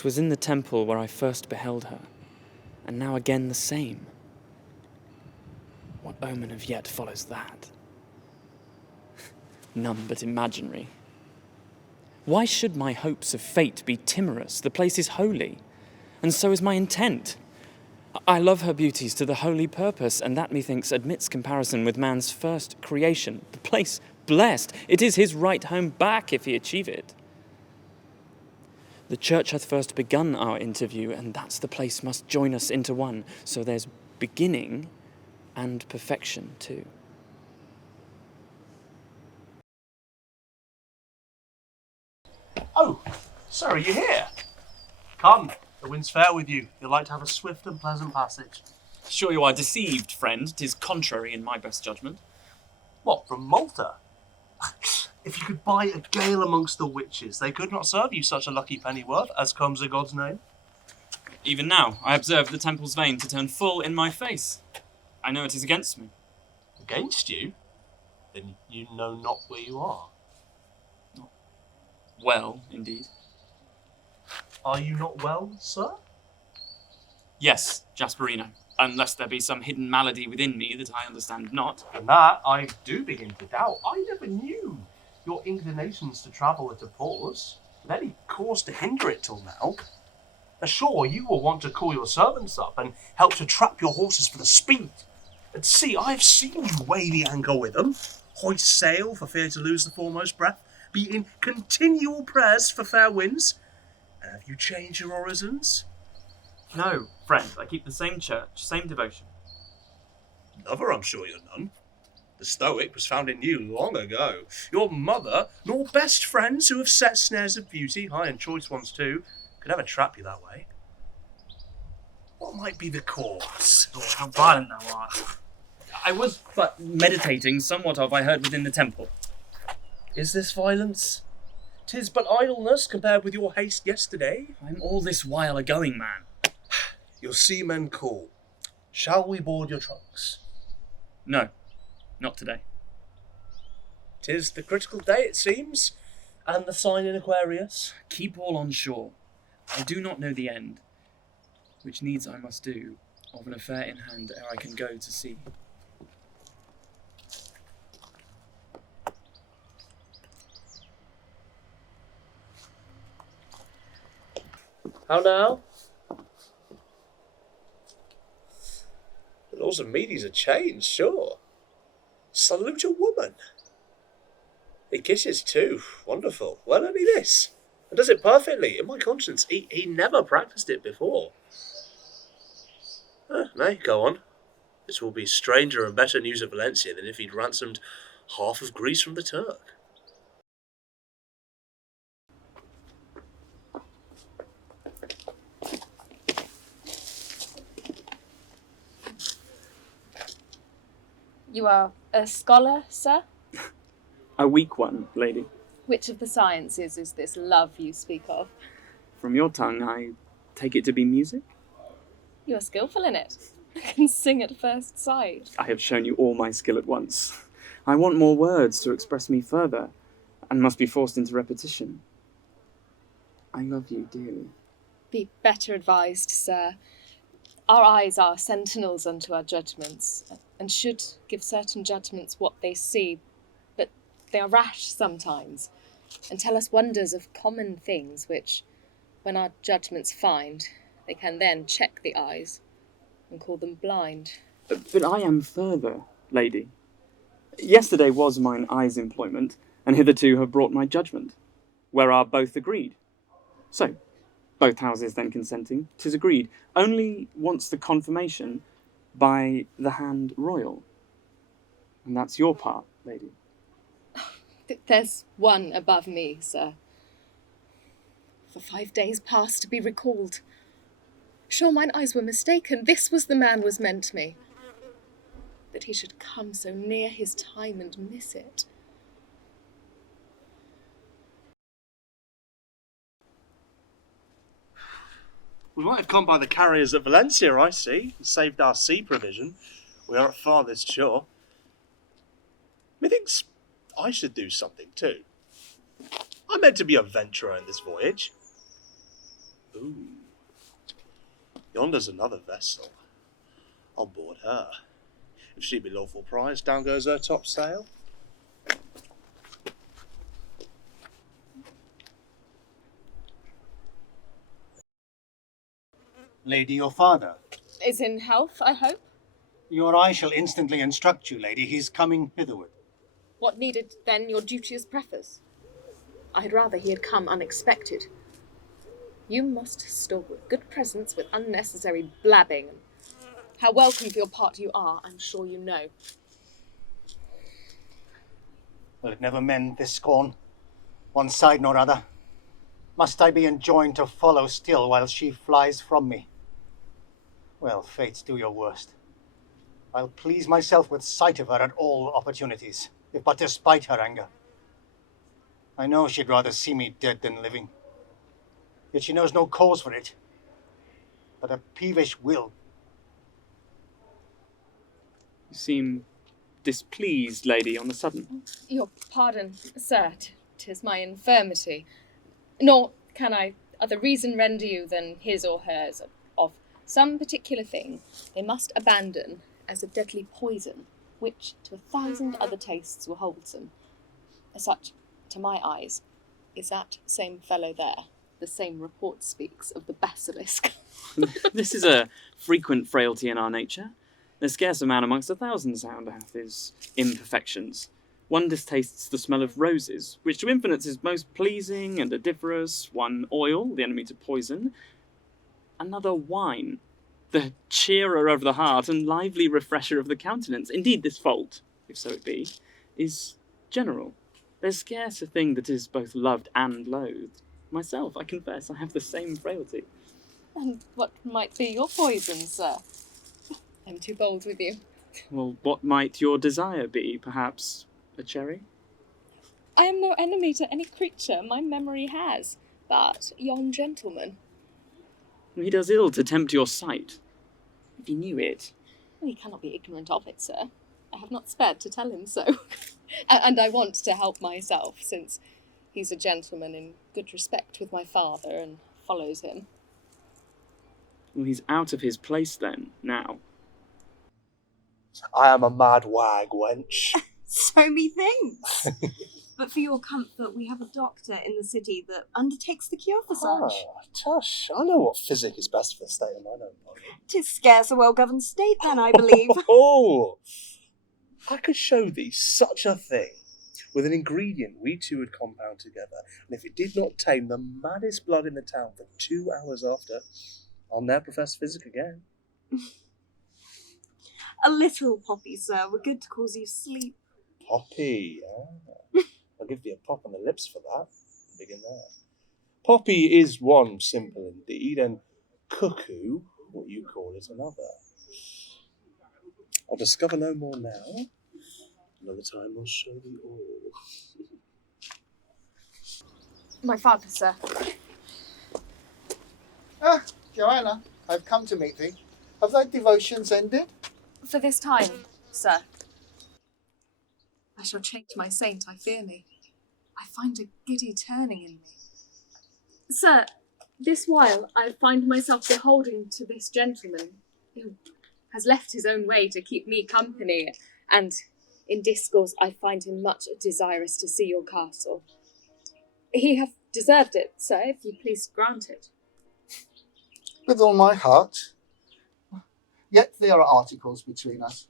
'Twas in the temple where I first beheld her, and now again the same. What omen of yet follows that? None but imaginary. Why should my hopes of fate be timorous? The place is holy, and so is my intent. I love her beauties to the holy purpose, and that, methinks, admits comparison with man's first creation. The place blessed, it is his right home back if he achieve it. The church hath first begun our interview, and that's the place must join us into one. So there's beginning and perfection too. Oh, sir, are you here? Come, the wind's fair with you. You'll like to have a swift and pleasant passage. Sure you are deceived, friend. 'Tis contrary in my best judgment. What, from Malta? If you could buy a gale amongst the witches, they could not serve you such a lucky pennyworth, as comes a God's name. Even now, I observe the temple's vein to turn full in my face. I know it is against me. Against you? Then you know not where you are. Well, indeed. Are you not well, sir? Yes, Jasperino, unless there be some hidden malady within me that I understand not. And that I do begin to doubt. I never knew your inclinations to travel at a pause, with any cause to hinder it till now. Ashore, you will want to call your servants up and help to trap your horses for the speed. And see, I have seen you weigh the anchor with them, hoist sail for fear to lose the foremost breath, be in continual prayers for fair winds. And have you changed your orisons? No, friend, I keep the same church, same devotion. Lover, I'm sure you're none. The Stoic was found in you long ago. Your mother, nor best friends who have set snares of beauty, high and choice ones too, could ever trap you that way. What might be the cause? Oh, how violent thou art. I was but meditating somewhat of I heard within the temple. Is this violence? 'Tis but idleness compared with your haste yesterday. I'm all this while a going man. Your seamen call. Shall we board your trunks? No, not today. 'Tis the critical day, it seems, and the sign in Aquarius. Keep all on shore. I do not know the end, which needs I must do, of an affair in hand ere I can go to sea. How now? The laws of Medes are changed, sure. Salute a woman. He kisses too. Wonderful. Well, only this. And does it perfectly. In my conscience, he never practiced it before. Nay, go on. This will be stranger and better news of Valencia than if he'd ransomed half of Greece from the Turk. You are a scholar, sir? A weak one, lady. Which of the sciences is this love you speak of? From your tongue, I take it to be music? You are skillful in it. I can sing at first sight. I have shown you all my skill at once. I want more words to express me further, and must be forced into repetition. I love you dearly. Be better advised, sir. Our eyes are sentinels unto our judgments, and should give certain judgments what they see, but they are rash sometimes, and tell us wonders of common things which, when our judgments find, they can then check the eyes and call them blind. But I am further, lady. Yesterday was mine eye's employment, and hitherto have brought my judgment, where are both agreed. So, both houses then consenting, 'tis agreed. Only wants the confirmation by the hand royal. And that's your part, lady. There's one above me, sir. For 5 days past to be recalled. Sure mine eyes were mistaken, this was the man was meant me. That he should come so near his time and miss it. We might have come by the carriers at Valencia, I see, and saved our sea provision. We are at farthest shore. Methinks I should do something too. I meant to be a venturer in this voyage. Ooh. Yonder's another vessel. I'll board her. If she be lawful prize, down goes her topsail. Lady, your father. Is in health, I hope. Your eye shall instantly instruct you, lady. He's coming hitherward. What needed, then, your duteous preface? I had rather he had come unexpected. You must store good presents with unnecessary blabbing. How welcome for your part you are, I'm sure you know. Will it never mend this scorn? One side nor other. Must I be enjoined to follow still while she flies from me? Well, fates, do your worst. I'll please myself with sight of her at all opportunities, if but to spite her anger. I know she'd rather see me dead than living. Yet she knows no cause for it, but a peevish will. You seem displeased, lady, on the sudden. Your pardon, sir, 'tis my infirmity. Nor can I other reason render you than his or hers of some particular thing they must abandon as a deadly poison, which to 1,000 other tastes were wholesome. As such, to my eyes, is that same fellow there. The same report speaks of the basilisk. This is a frequent frailty in our nature. There's scarce a man amongst 1,000 sound hath his imperfections. One distastes the smell of roses, which to infinites is most pleasing and odoriferous. One oil, the enemy to poison. Another wine, the cheerer of the heart and lively refresher of the countenance. Indeed, this fault, if so it be, is general. There's scarce a thing that is both loved and loathed. Myself, I confess, I have the same frailty. And what might be your poison, sir? I'm too bold with you. Well, what might your desire be? Perhaps a cherry? I am no enemy to any creature my memory has, but yon gentleman. He does ill to tempt your sight. If he knew it. He cannot be ignorant of it, sir. I have not spared to tell him so. And I want to help myself, since he's a gentleman in good respect with my father and follows him. Well, he's out of his place then, now. I am a mad wag, wench. So methinks. But for your comfort, we have a doctor in the city that undertakes the cure for such. Tush, I know what physic is best for the state of mine own body. 'Tis scarce a well-governed state, then, I believe. Oh, I could show thee such a thing with an ingredient we two would compound together, and if it did not tame the maddest blood in the town for 2 hours after, I'll never profess physic again. A little poppy, sir, were good to cause you sleep. Poppy, I'll give thee a pop on the lips for that. Begin there. Poppy is one simple indeed, and cuckoo, what you call it, another. I'll discover no more now. Another time will show thee all. My father, sir. Ah, Joanna, I've come to meet thee. Have thy devotions ended? For this time, sir. I shall change my saint, I fear me. I find a giddy turning in me. Sir, this while I find myself beholding to this gentleman who has left his own way to keep me company, and in discourse I find him much desirous to see your castle. He hath deserved it, sir, if you please grant it. With all my heart. Yet there are articles between us.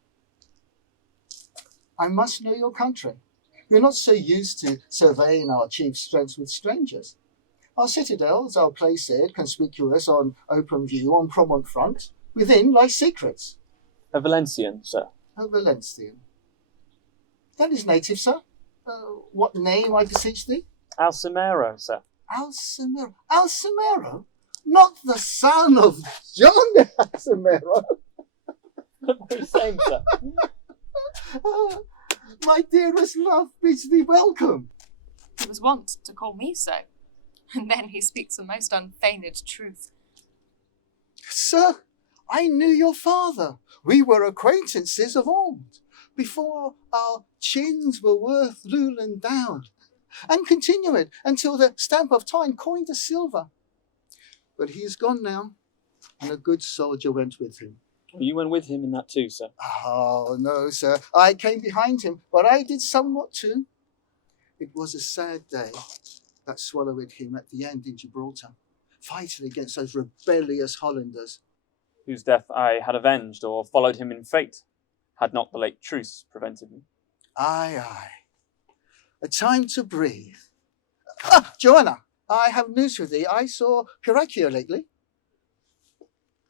I must know your country. We're not so used to surveying our chief strengths with strangers. Our citadels are placed conspicuous on open view on Promont front. Within lie secrets. A Valencian, sir. A Valencian. That is native, sir. What name, I beseech thee? Alcimero, sir. Alcimero. Alcimero? Not the son of John Alcimero. Very same, sir. My dearest love bids thee welcome. He was wont to call me so, and then he speaks a most unfeigned truth. Sir, I knew your father. We were acquaintances of old, before our chins were worth Llewellyn down, and continue it until the stamp of time coined the silver. But he is gone now, and a good soldier went with him. You went with him in that too, sir. Oh, no, sir. I came behind him, but I did somewhat too. It was a sad day that swallowed him at the end in Gibraltar, fighting against those rebellious Hollanders. Whose death I had avenged or followed him in fate, had not the late truce prevented me. Aye, aye. A time to breathe. Ah, Joanna, I have news for thee. I saw Piracchio lately.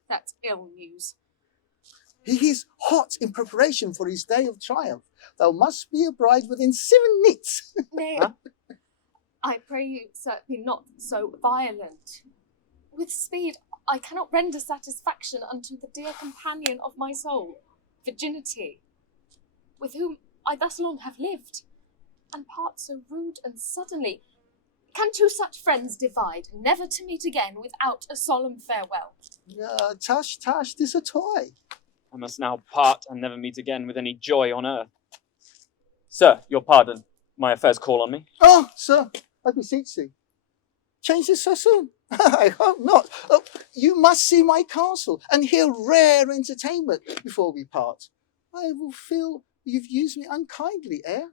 That's ill news. He is hot in preparation for his day of triumph. Thou must be a bride within 7 minutes. Nay, Huh? I pray you, sir, be not so violent. With speed, I cannot render satisfaction unto the dear companion of my soul, virginity, with whom I thus long have lived, and part so rude and suddenly. Can two such friends divide, never to meet again without a solemn farewell? Tush, 'tis a toy. I must now part and never meet again with any joy on earth. Sir, your pardon. My affairs call on me. Oh, sir, I beseech thee. Change this so soon? I hope not. Oh, you must see my castle and hear rare entertainment before we part. I will feel you've used me unkindly, ere.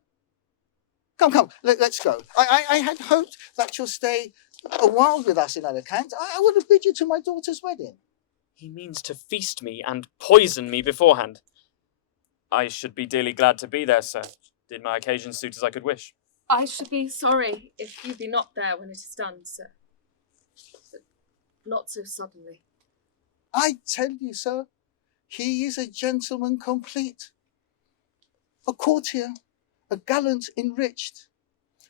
Come, let's go. I had hoped that you'll stay a while with us in Alicante. I would have bid you to my daughter's wedding. He means to feast me and poison me beforehand. I should be dearly glad to be there, sir, did my occasion suit as I could wish. I should be sorry if you be not there when it is done, sir. But not so suddenly. I tell you, sir, he is a gentleman complete. A courtier, a gallant enriched,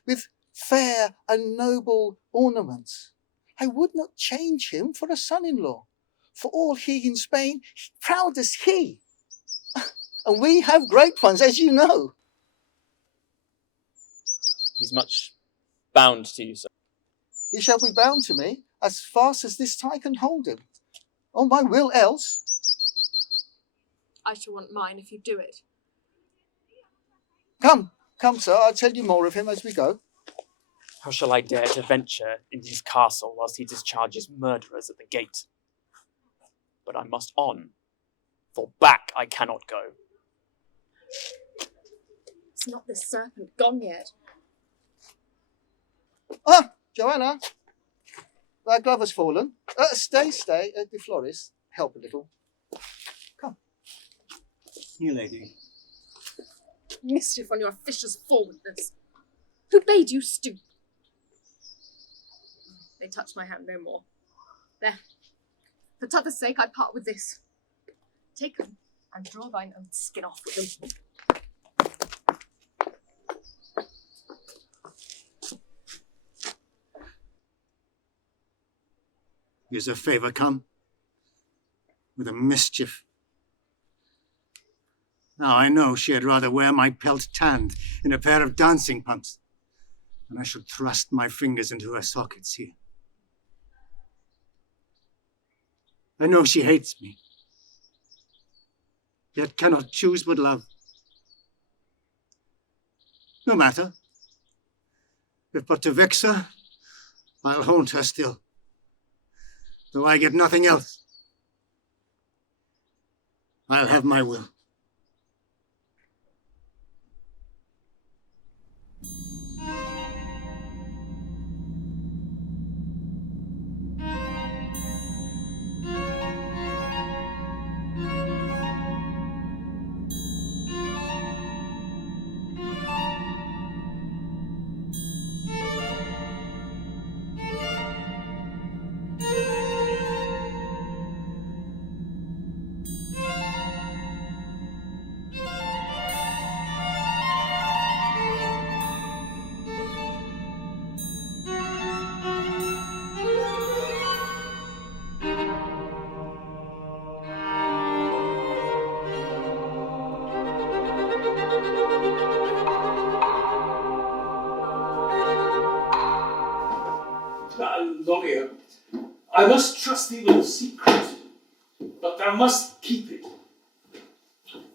with fair and noble ornaments. I would not change him for a son-in-law. For all he in Spain, proud as he. And we have great ones, as you know. He's much bound to you, sir. He shall be bound to me as fast as this tie can hold him. On my will else. I shall want mine if you do it. Come, sir, I'll tell you more of him as we go. How shall I dare to venture into his castle whilst he discharges murderers at the gate? But I must on, for back I cannot go. Is not this serpent gone yet? Ah, Joanna, thy glove has fallen. Stay, De Floris, help a little. Come. Here, lady. Mischief on your officious forwardness. Who bade you stoop? They touch my hand no more. There. For t'other's sake, I part with this. Take them and draw thine own skin off with them. Here's a favour come. With a mischief. Now I know she had rather wear my pelt tanned in a pair of dancing pumps than I should thrust my fingers into her sockets here. I know she hates me, yet cannot choose but love. No matter. If but to vex her, I'll haunt her still, though I get nothing else. I'll have my will. Longio, I must trust thee with a secret, but thou must keep it.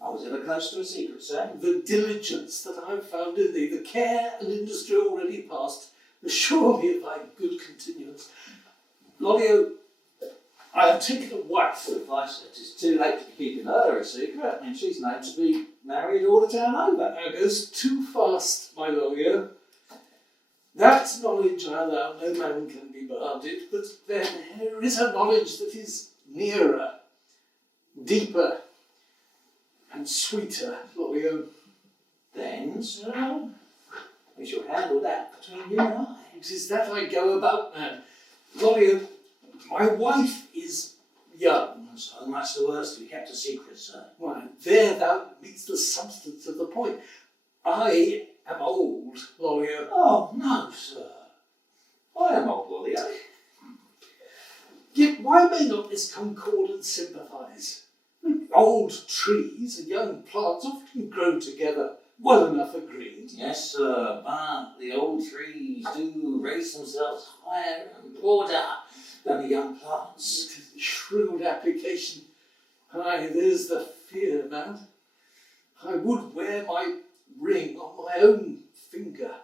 I was ever close to a secret, sir. The diligence that I have found in thee, the care and industry already past, assure me of thy good continuance. Longio, I have taken a wife. Suffice it, it's too late to be keeping her a secret, and she's known to be married all the town over. That goes too fast, my lawyer. That knowledge I allow no man can be bounded, but then there is a knowledge that is nearer, deeper, and sweeter, lawyer. Then, sir, we shall handle that between you and I. It is that I go about, man. Lawyer, my wife is young. So much the worse to be kept a secret, sir. Why, there thou meets the substance of the point. I am old, lawyer. Oh, no, sir. I am old, lawyer. Yet why may not this concordance sympathise? Old trees and young plants often grow together, well enough agreed. Yes, sir, but the old trees do raise themselves higher and broader than the young plants. It is a shrewd application. Aye, there's the fear, man. I would wear my ring on my own finger.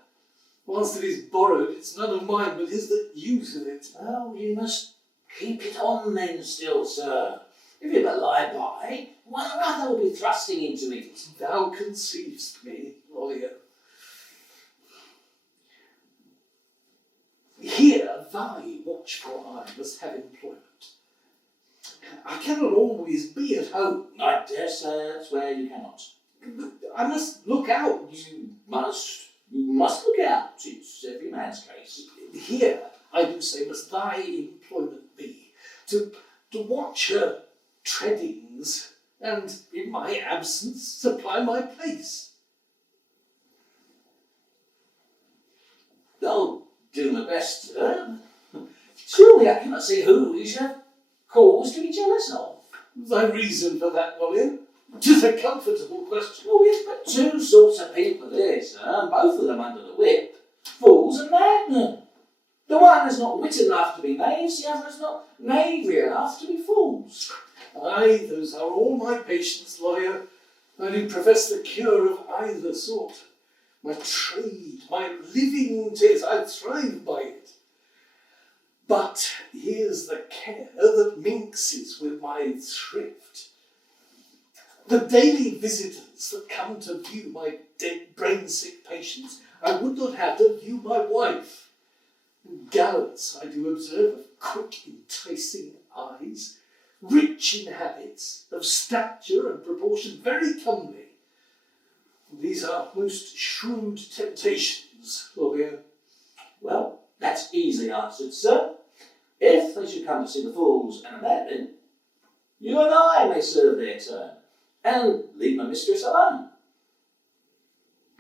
Whilst it is borrowed, it's none of mine, but his that uses it. Well, you must keep it on then still, sir. If you but lie by, one or other will be thrusting into it. Thou conceivest me, lawyer. Here thy watchful eye must have employment. I cannot always be at home. I dare say that's where you cannot. I must look out. You must look out. It's every man's case. Here, I do say, must thy employment be, to watch her treadings, and in my absence supply my place. I'll do my best, sir. Surely I cannot see who we should have cause to be jealous of. Thy reason for that, lawyer? 'Tis a comfortable question. Oh, yes, but two sorts of people there, sir, and both of them under the whip. Fools and madmen. The one is not wit enough to be knaves, the other is not knavery enough to be fools. Aye, those are all my patients, lawyer. I do profess the cure of either sort. My trade, my living 'tis, I thrive by it. But here's the care that minxes with my thrift. The daily visitors that come to view my dead brain-sick patients, I would not have to view my wife. Gallants, I do observe, of quick, enticing eyes, rich in habits, of stature and proportion very comely. These are most shrewd temptations, lawyer. Well, that's easily answered, sir. If they should come to see the fools and the madmen, you and I may serve their turn, and leave my mistress alone.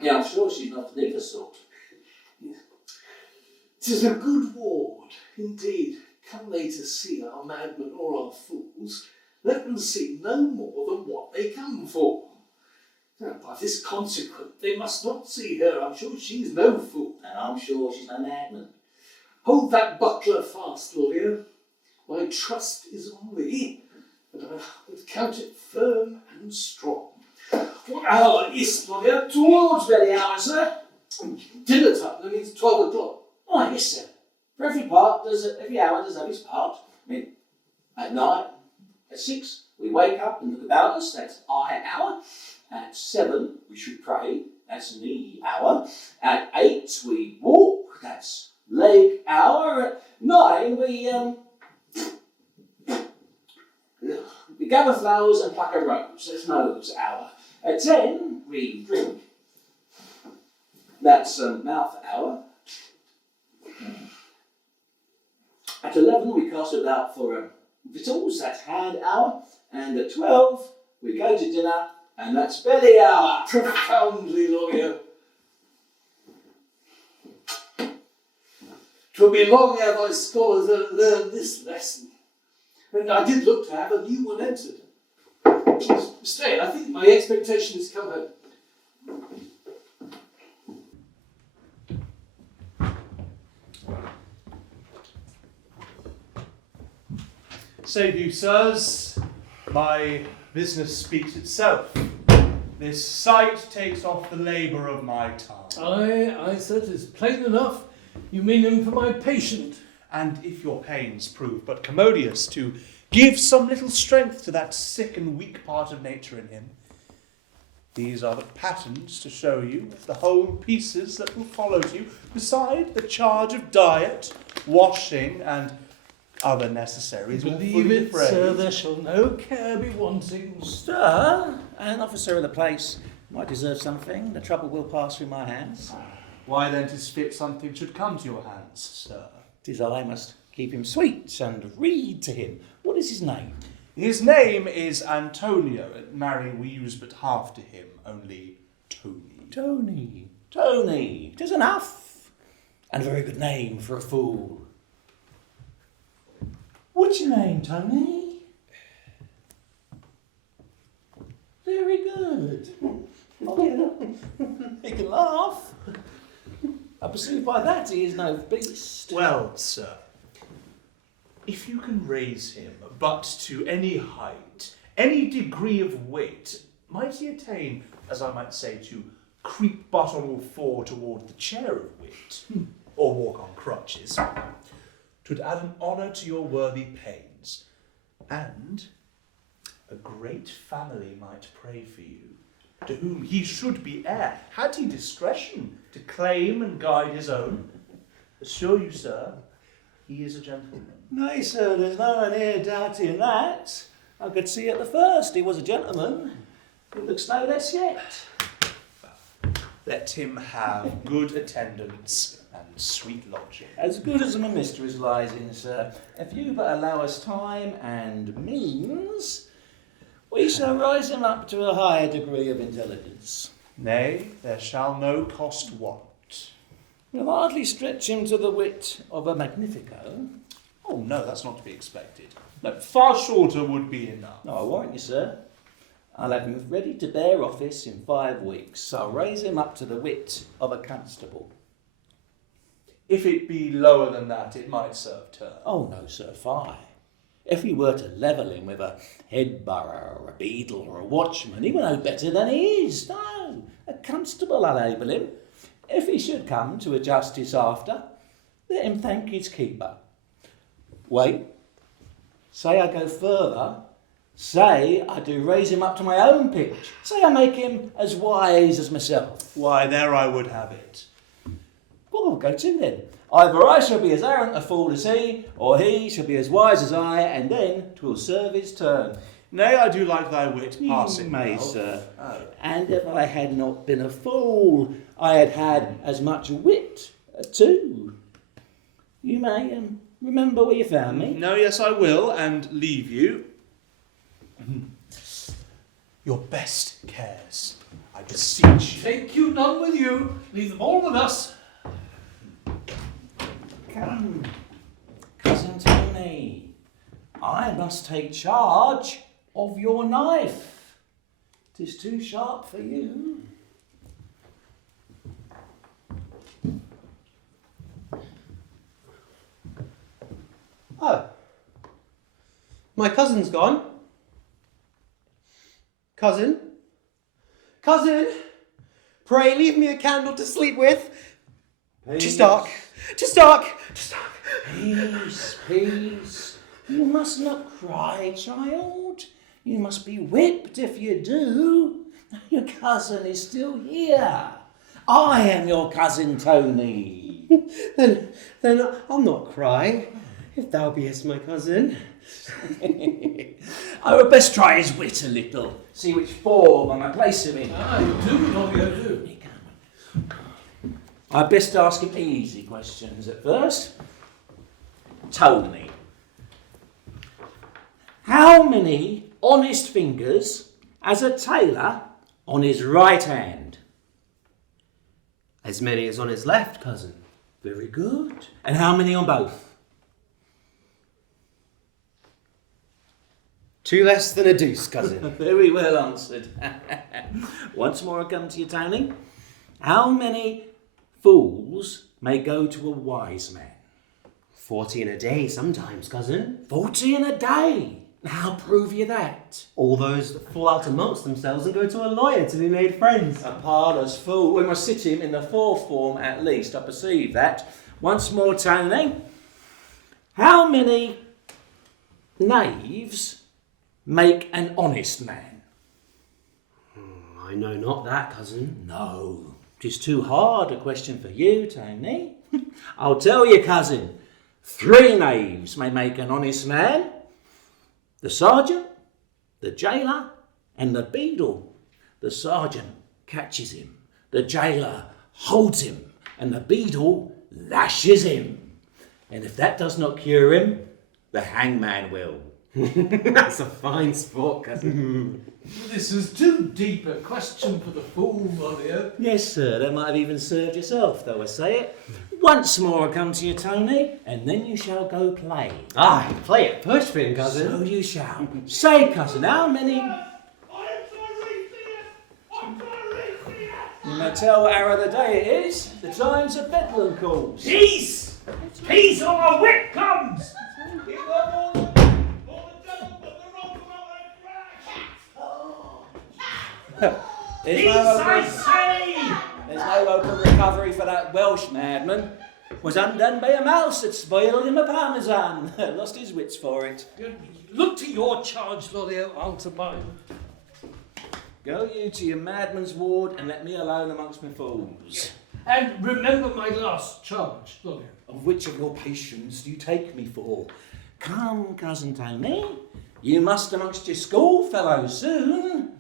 Yeah, I'm sure she's not the neither sort. 'Tis a good ward, indeed. Come they to see our madmen or our fools, let them see no more than what they come for. And by this consequent, they must not see her. I'm sure she's no fool. And I'm sure she's no madman. Hold that buckler fast, lawyer. My trust is on thee, but I would count it firm and strong. What hour is it, lawyer? Towards very hour, sir. Dinner time, that means 12 o'clock. Oh, yes, sir. For every hour does have its part. I mean, at night, at 6, we wake up and look about us, that's eye hour. At 7, we should pray, that's knee hour. At 8, we walk, that's leg hour. At 9, we gather flowers and pluck a rose, that's nose hour. At 10, we drink, that's mouth hour. At 11, we cast about for victuals, that's hand hour. And at 12, we go to dinner, and that's belly hour. Profoundly, lawyer. 'Twill be long ere thy scholars learn this lesson. And I did look to have a new one entered. Stay, I think my expectation has come home. Save you, sirs, my business speaks itself. This sight takes off the labour of my time. Aye, sir, 'tis plain enough. You mean him for my patient. And if your pains prove but commodious to Give some little strength to that sick and weak part of nature in him. These are the patterns to show you the whole pieces that will follow you, beside the charge of diet, washing, and other necessaries. Believe it, sir, there shall no care be wanting. Sir, an officer of the place might deserve something. The trouble will pass through my hands. Why then 'tis fit something should come to your hands, sir? 'Tis I must keep him sweet and read to him. What is his name? His name is Antonio. At Mary we use but half to him, only Tony. Tony. 'Tis enough. And a very good name for a fool. What's your name, Tony? Very good. Oh, yeah. He can laugh. I perceive by that he is no beast. Well, sir, if you can raise him but to any height, any degree of weight, might he attain, as I might say, to creep but on all four toward the chair of wit, or walk on crutches, 'twould add an honour to your worthy pains, and a great family might pray for you, to whom he should be heir, had he discretion to claim and guide his own. Assure you, sir, he is a gentleman. Nay, sir, there's no one here doubting that. I could see at the first he was a gentleman. He looks no less yet. Let him have good attendance and sweet lodging. As good as my mistress lies in, sir. If you but allow us time and means, we shall rise him up to a higher degree of intelligence. Nay, there shall no cost want. We'll hardly stretch him to the wit of a Magnifico. Oh, no, that's not to be expected. No, far shorter would be enough. No, I warrant you, sir. I'll have him ready to bear office in 5 weeks. I'll raise him up to the wit of a constable. If it be lower than that, it might serve turn. Oh, no, sir, fie. If we were to level him with a head borough or a beadle or a watchman, he were no better than he is. No, a constable I'll able him. If he should come to a justice after, let him thank his keeper. Wait, say I go further. Say I do raise him up to my own pitch. Say I make him as wise as myself. Why, there I would have it. Well, I'll go to then. Either I shall be as arrant a fool as he, or he shall be as wise as I, and then 'twill serve his turn. Nay, I do like thy wit passing. You may, well. sir. Oh. And if I had not been a fool, I had had as much wit too. You may remember where you found me. No, yes, I will, and leave you your best cares, I beseech you. Take you none with you. Leave them all with us. Come, cousin Tony, I must take charge of your knife. 'Tis too sharp for you. Oh, my cousin's gone. Cousin? Cousin? Pray leave me a candle to sleep with. Tis dark. Tis dark. Tis dark. Peace, peace. You must not cry, child. You must be whipped if you do. Your cousin is still here. I am your cousin Tony. Then I'll not cry, if thou beest my cousin. I would best try his wit a little, see which form I might place him in. You do, Romeo, do. I'd best ask him easy questions at first. Tony, how many honest fingers has a tailor on his right hand? As many as on his left, cousin. Very good. And how many on both? 2 less than a deuce, cousin. Very well answered. Once more I come to you, Tony. How many fools may go to a wise man? 40 in a day sometimes, cousin. 40 in a day. How prove you that? All those that fall out amongst themselves and go to a lawyer to be made friends. A parlous fool. We must sit him in the 4th form at least. I perceive that. Once more, Tony. How many Knaves make an honest man. I know not that, cousin. No, 'tis too hard a question for you, Tony. I'll tell you, cousin. 3 knaves may make an honest man. The sergeant, the jailer, and the beadle. The sergeant catches him, the jailer holds him, and the beadle lashes him. And if that does not cure him, the hangman will. That's a fine sport, cousin. This is too deep a question for the fool, Lolio. Yes, sir, that might have even served yourself, though I say it. Once more I come to you, Tony, and then you shall go play. Aye, play it push then, cousin. So you shall. Say, cousin, how many... You may tell what hour of the day it is. The times of Bedlam calls. Peace! Peace or a whip comes! There's no open recovery for that Welsh madman. Was undone by a mouse that spoiled him a parmesan. Lost his wits for it. Look to your charge, Lolio. I'll to mine. Go you to your madman's ward and let me alone amongst my fools. And remember my last charge, Lolio. Of which of your patients do you take me for? Come, cousin Tony, you must amongst your schoolfellows soon.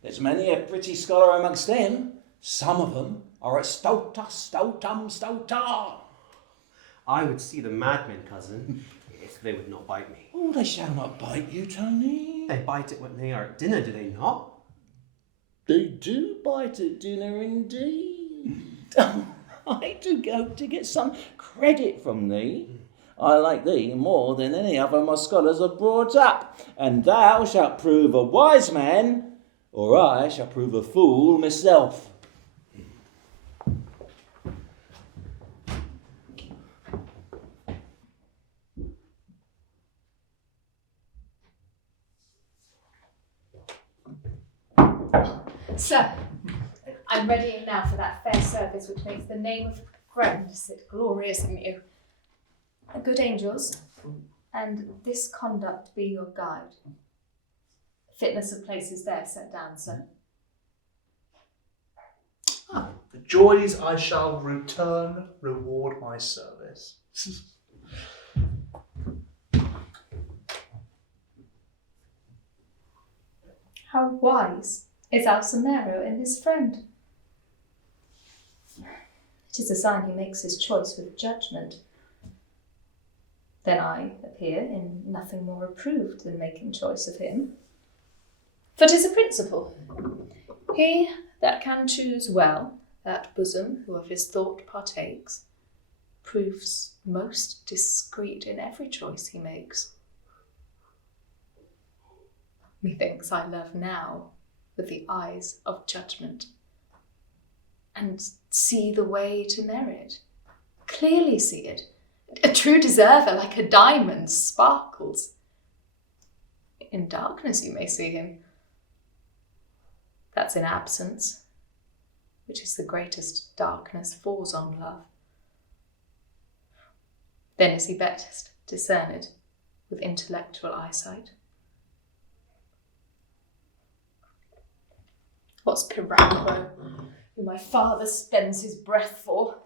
There's many a pretty scholar amongst them. Some of them are at stota. I would see the madmen, cousin, if they would not bite me. Oh, they shall not bite you, Tony. They bite it when they are at dinner, do they not? They do bite at dinner indeed. I do go to get some credit from thee. I like thee more than any other my scholars have brought up, and thou shalt prove a wise man, or I shall prove a fool myself. Sir, I'm readying now for that fair service which makes the name of friend sit glorious in you. Good angels, and this conduct be your guide. Fitness of places there set down, sir. The joys I shall return reward my service. How wise is Alcimero in his friend? It is a sign he makes his choice with judgment. Then I appear in nothing more approved than making choice of him. For 'tis a principle. He that can choose well, that bosom who of his thought partakes, proves most discreet in every choice he makes. Methinks I love now with the eyes of judgment, and see the way to merit, clearly see it. A true deserver, like a diamond, sparkles. In darkness you may see him. That's in absence, which is the greatest darkness, falls on love. Then is he best discerned with intellectual eyesight. What's Piracro, who my father spends his breath for?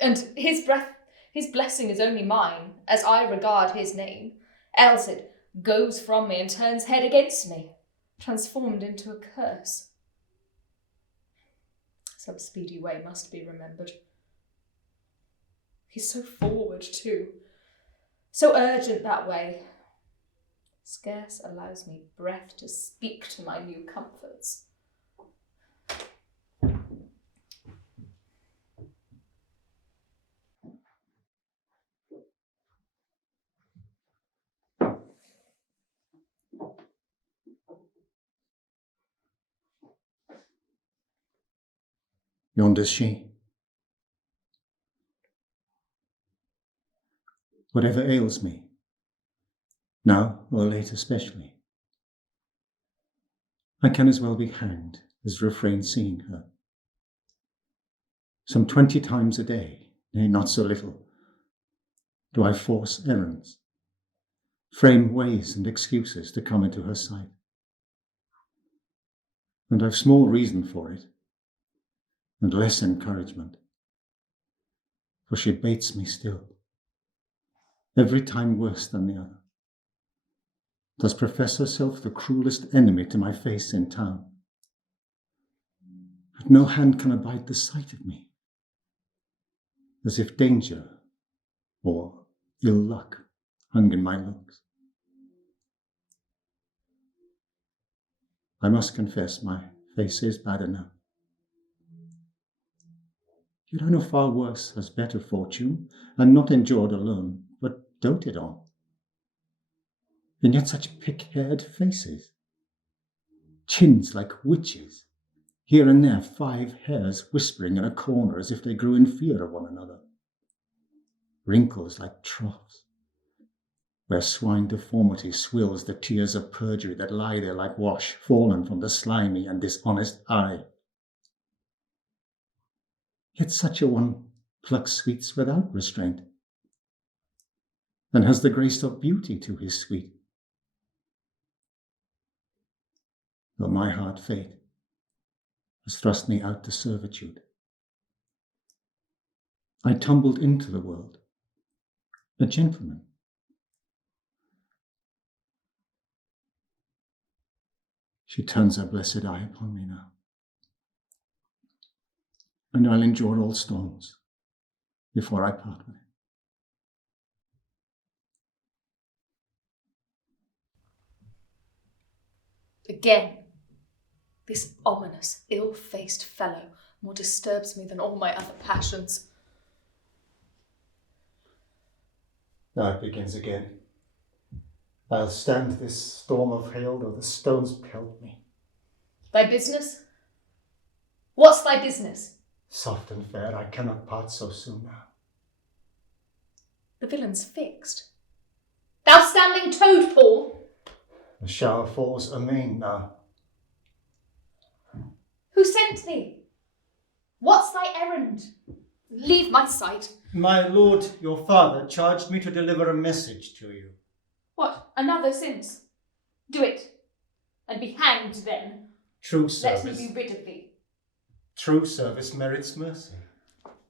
And his blessing is only mine, as I regard his name. Else it goes from me and turns head against me, transformed into a curse. Some speedy way must be remembered. He's so forward too, so urgent that way, scarce allows me breath to speak to my new comforts. Yonder's she. Whatever ails me, now or late especially, I can as well be hanged as refrain seeing her. Some 20 times a day, nay, not so little, do I force errands, frame ways and excuses to come into her sight. And I've small reason for it, and less encouragement, for she baits me still, every time worse than the other, does profess herself the cruelest enemy to my face in town. But no hand can abide the sight of me, as if danger or ill luck hung in my looks. I must confess my face is bad enough. Yet I know far worse has better fortune, and not endured alone, but doted on. And yet such pick-haired faces, chins like witches, here and there 5 hairs whispering in a corner as if they grew in fear of one another, wrinkles like troughs, where swine deformity swills the tears of perjury that lie there like wash fallen from the slimy and dishonest eye. Yet such a one plucks sweets without restraint, and has the grace of beauty to his sweet. Though my hard fate has thrust me out to servitude, I tumbled into the world, a gentleman. She turns her blessed eye upon me now, and I'll endure all storms before I part with it. Again, this ominous, ill-faced fellow more disturbs me than all my other passions. Now it begins again. I'll stand this storm of hail, though the stones pelt me. Thy business? What's thy business? Soft and fair, I cannot part so soon now. The villain's fixed. Thou standing toad, Paul! The shower falls amain now. Who sent thee? What's thy errand? Leave my sight. My lord, your father, charged me to deliver a message to you. What, another since? Do it, and be hanged then. True Let service. me be rid of thee. True service merits mercy.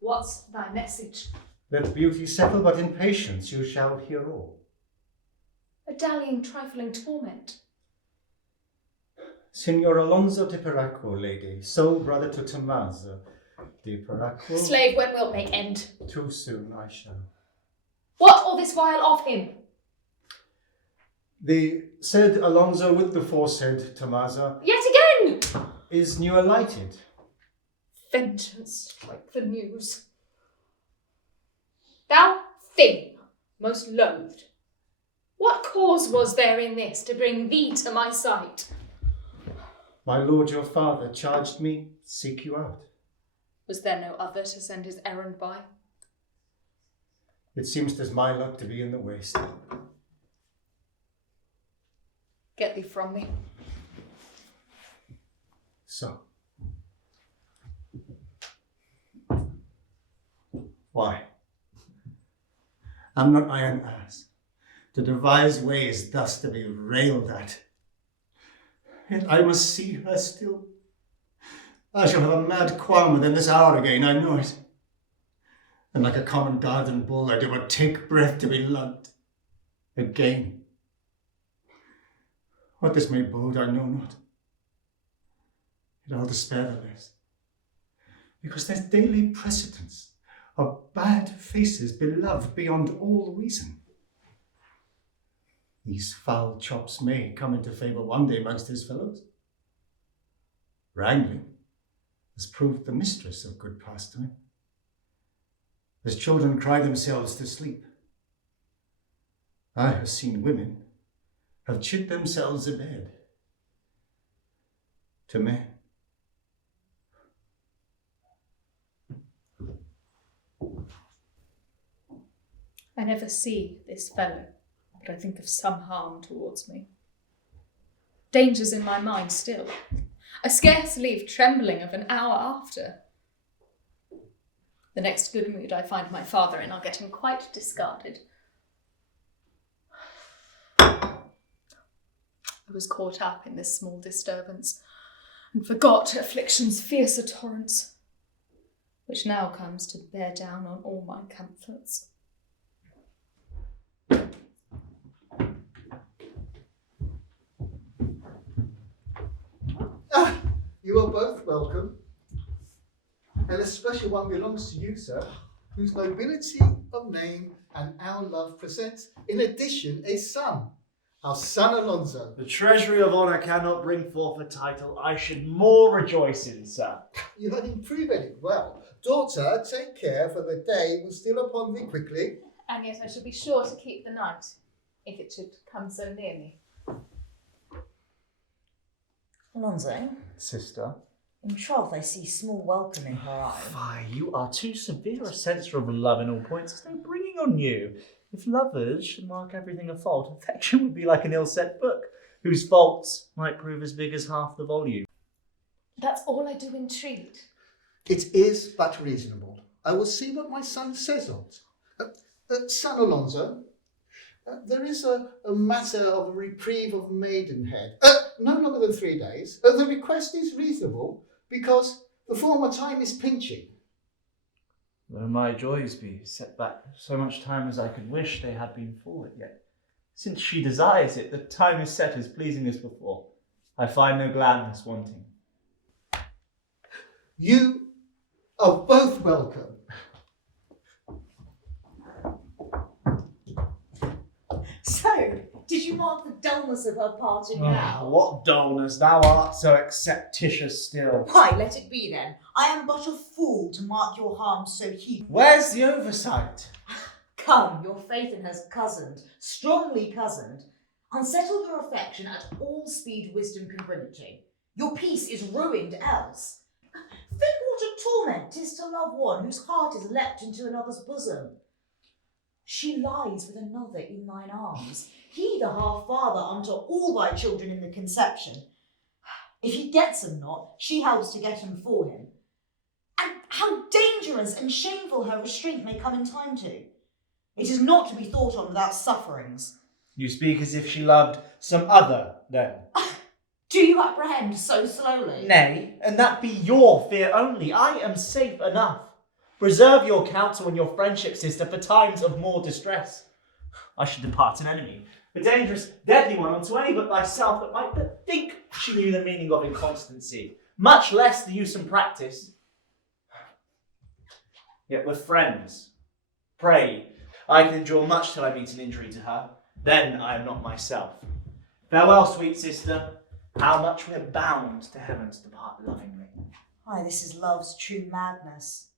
What's thy message? Let beauty settle, but in patience you shall hear all. A dallying, trifling torment. Signor Alonso de Peracqua, lady, sole brother to Tommaso de Peracqua. Slave, when wilt make end? Too soon I shall. What all this while of him? The said Alonso with the foresaid Tommaso Yet again! is new alighted. Vengeance like the news. Thou thing, most loathed, what cause was there in this to bring thee to my sight? My lord your father charged me seek you out. Was there no other to send his errand by? It seems 'tis my luck to be in the waste. Get thee from me. So. Why? Am not I an ass to devise ways thus to be railed at? Yet I must see her still. I shall have a mad qualm within this hour again, I know it. And like a common garden bull, I do but take breath to be lugged again. What this may bode, I know not. Yet I'll despair the less, because there's daily precedence of bad faces beloved beyond all reason. These foul chops may come into favour one day amongst his fellows. Wrangling has proved the mistress of good pastime. As children cry themselves to sleep, I have seen women have chid themselves abed to men. I never see this fellow, but I think of some harm towards me. Dangers in my mind still. I scarce leave trembling of an hour after. The next good mood I find my father in, I'll get him quite discarded. who was caught up in this small disturbance, and forgot affliction's fiercer torrents, which now comes to bear down on all my comforts. You are both welcome, and a special one belongs to you, sir, whose nobility of name and our love presents, in addition, a son, our son Alonso. The treasury of honour cannot bring forth a title I should more rejoice in, sir. You have improved it well. Daughter, take care, for the day will steal upon thee quickly. And yet I shall be sure to keep the night, if it should come so near me. Alonso, Sister? in troth I see small welcome in her eye. Fie, you are too severe a censor of love in all points. There's no bringing on you. If lovers should mark everything a fault, affection would be like an ill-set book, whose faults might prove as big as half the volume. That's all I do entreat. It is but reasonable. I will see what my son says on't. Son Alonso, there is a matter of reprieve of Maidenhead. No longer than 3 days. The request is reasonable because the former time is pinching. Though my joys be set back so much time as I could wish they had been forward, yet since she desires it, the time is set as pleasing as before. I find no gladness wanting. You are both welcome. So, did you mark the dullness of her parting now? What dullness, thou art so acceptitious still. Why, let it be then. I am but a fool to mark your harm so heap. Where's the oversight? Come, your Phaethon has cozened, strongly cozened. Unsettle your affection at all speed wisdom can bring it to. Your peace is ruined else. Think what a torment 'tis to love one whose heart is leapt into another's bosom. She lies with another in thine arms, he the half-father unto all thy children in the conception. If he gets them not, she helps to get them for him. And how dangerous and shameful her restraint may come in time to. It is not to be thought on without sufferings. You speak as if she loved some other, then. Do you apprehend so slowly? Nay, and that be your fear only. I am safe enough. Preserve your counsel and your friendship, sister, for times of more distress. I should depart an enemy, a dangerous, deadly one unto any but thyself that might but think she knew the meaning of inconstancy, much less the use and practice. Yet we're friends. Pray, I can endure much till I meet an injury to her. Then I am not myself. Farewell, sweet sister. How much we're bound to heaven to depart lovingly. Aye, this is love's true madness.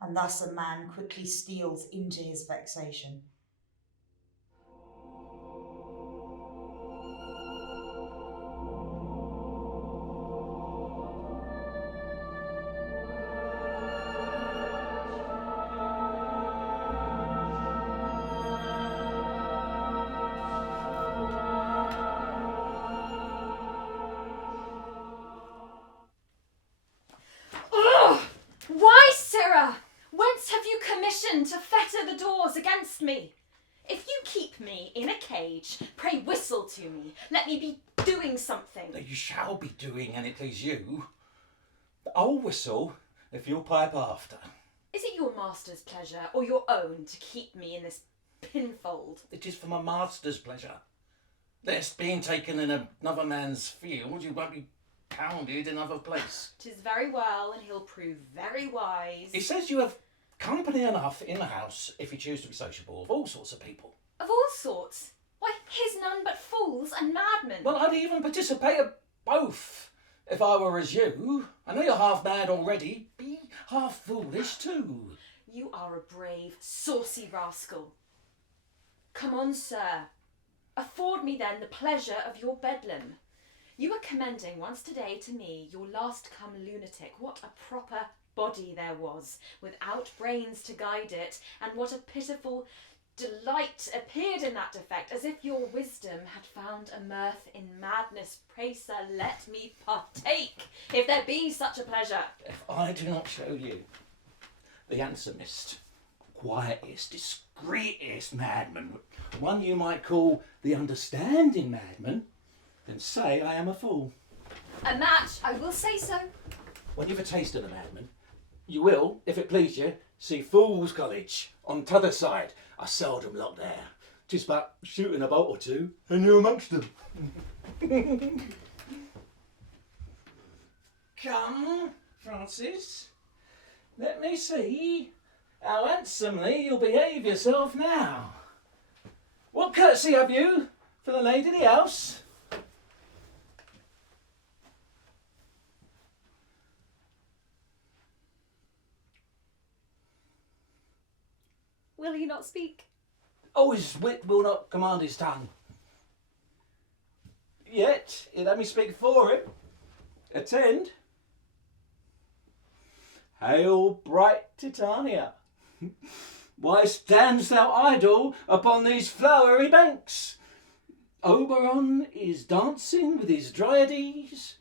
And thus a man quickly steals into his vexation. Why, sirrah? Whence have you commission to fetter the doors against me? If you keep me in a cage, pray whistle to me. Let me be doing something. You shall be doing, and it please you. I'll whistle if you'll pipe after. Is it your master's pleasure or your own to keep me in this pinfold? It is for my master's pleasure. Lest being taken in another man's field, you won't be pounded in another place. 'Tis very well, and he'll prove very wise. He says you have company enough in the house if you choose to be sociable of all sorts of people. Of all sorts? Why, here's none but fools and madmen. Well, I'd even participate of both if I were as you. I know you're half mad already. Be half foolish too. You are a brave, saucy rascal. Come on, sir. Afford me then the pleasure of your bedlam. You were commending once today to me your last-come lunatic. What a proper body there was, without brains to guide it, and what a pitiful delight appeared in that defect, as if your wisdom had found a mirth in madness. Pray, sir, let me partake, if there be such a pleasure. If I do not show you the handsomest, quietest, discreetest madman, one you might call the understanding madman, Then say I am a fool. A match, I will say so. When you've a taste of the madman, you will, if it please you, see Fool's College on t'other side. I seldom look there. 'Tis but shooting a bolt or two, and you're amongst them. Come, Francis. Let me see how handsomely you'll behave yourself now. What courtesy have you for the lady of the house? Will he not speak? Oh, his wit will not command his tongue. Yet, he let me speak for him. Attend. Hail, bright Titania. Why standst thou idle upon these flowery banks? Oberon is dancing with his Dryades.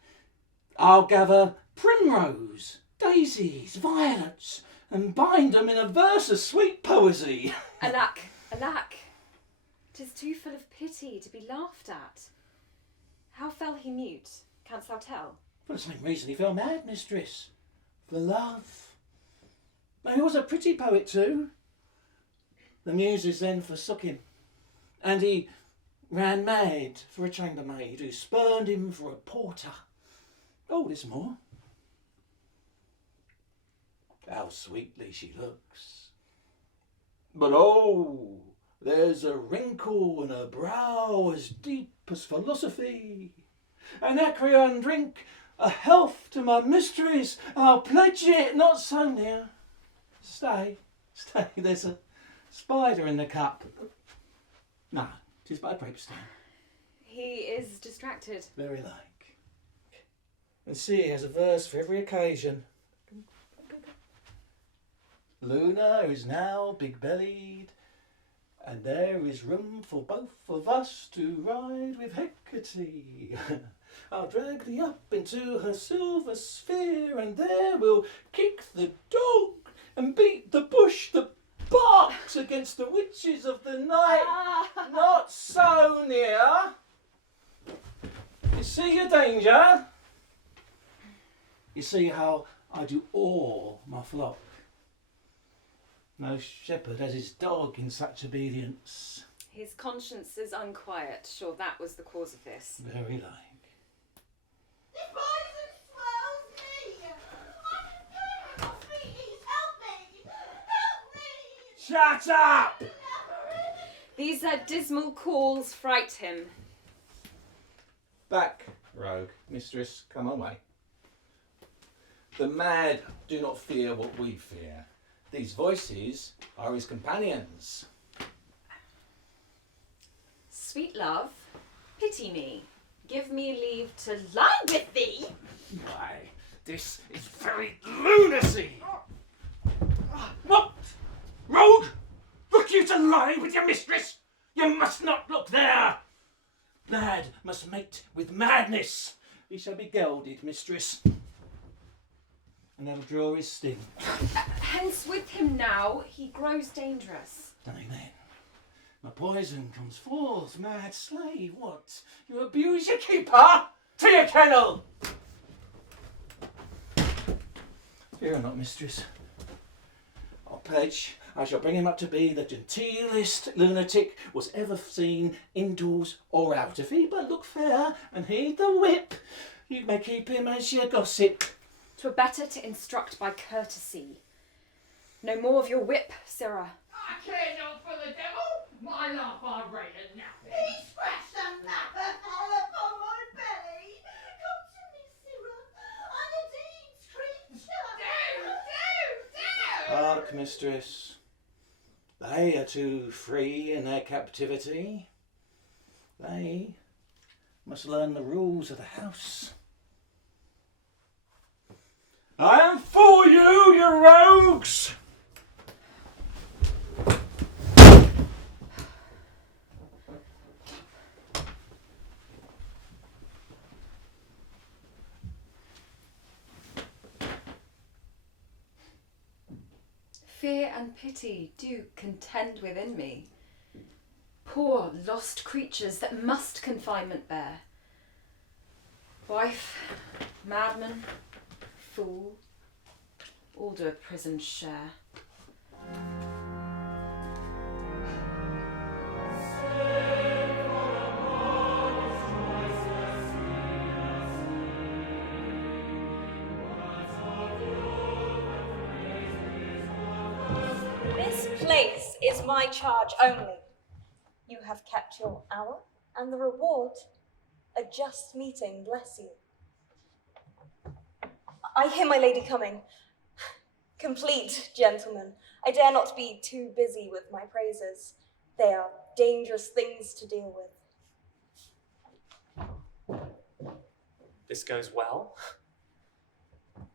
I'll gather primrose, daisies, violets, and bind them in a verse of sweet poesy. Alack, alack, 'tis too full of pity to be laughed at. How fell he mute, canst thou tell? For the same reason he fell mad, mistress. For love. Now he was a pretty poet too. The muses then forsook him, and he ran mad for a chambermaid who spurned him for a porter. Oh, there's more. How sweetly she looks. But oh, there's a wrinkle in her brow as deep as philosophy. Anacreon, drink a health to my mistress. I'll pledge it, not so near. Stay, there's a spider in the cup. No, 'tis but a grape stem. He is distracted. Very like. And see, he has a verse for every occasion. Luna is now big-bellied, and there is room for both of us to ride with Hecate. I'll drag thee up into her silver sphere, and there we'll kick the dog and beat the bush that barks against the witches of the night. Not so near. You see your danger? You see how I do awe my flock. No shepherd has his dog in such obedience. His conscience is unquiet. Sure, that was the cause of this. Very like. Shut up! These dismal calls fright him. Back, rogue. Mistress, come away. The mad do not fear what we fear. These voices are his companions. Sweet love, pity me. Give me leave to lie with thee. Why, this is very lunacy. What? Rogue! Look you to lie with your mistress? You must not look there. Mad must mate with madness. He shall be gelded, mistress. And that'll draw his sting. Hence with him now, he grows dangerous. Nay then, my poison comes forth, mad slave. What? You abuse your keeper? To your kennel! Fear not, mistress. I'll pledge I shall bring him up to be the genteelest lunatic was ever seen indoors or out. If he but look fair and heed the whip, you may keep him as your gossip. 'Twere better to instruct by courtesy. No more of your whip, sirrah. I care not for the devil. My love I rate at nothing. He scratched the napper fell upon my belly. Come to me, sirrah. I'm a deeds creature. Do. Hark, mistress. They are too free in their captivity. They must learn the rules of the house. I am for you, you rogues! Fear and pity do contend within me. Poor lost creatures that must confinement bear. Wife, madman, fool, all do a prison's share. This place is my charge only. You have kept your hour, and the reward, a just meeting, bless you. I hear my lady coming. Complete, gentlemen. I dare not be too busy with my praises. They are dangerous things to deal with. This goes well.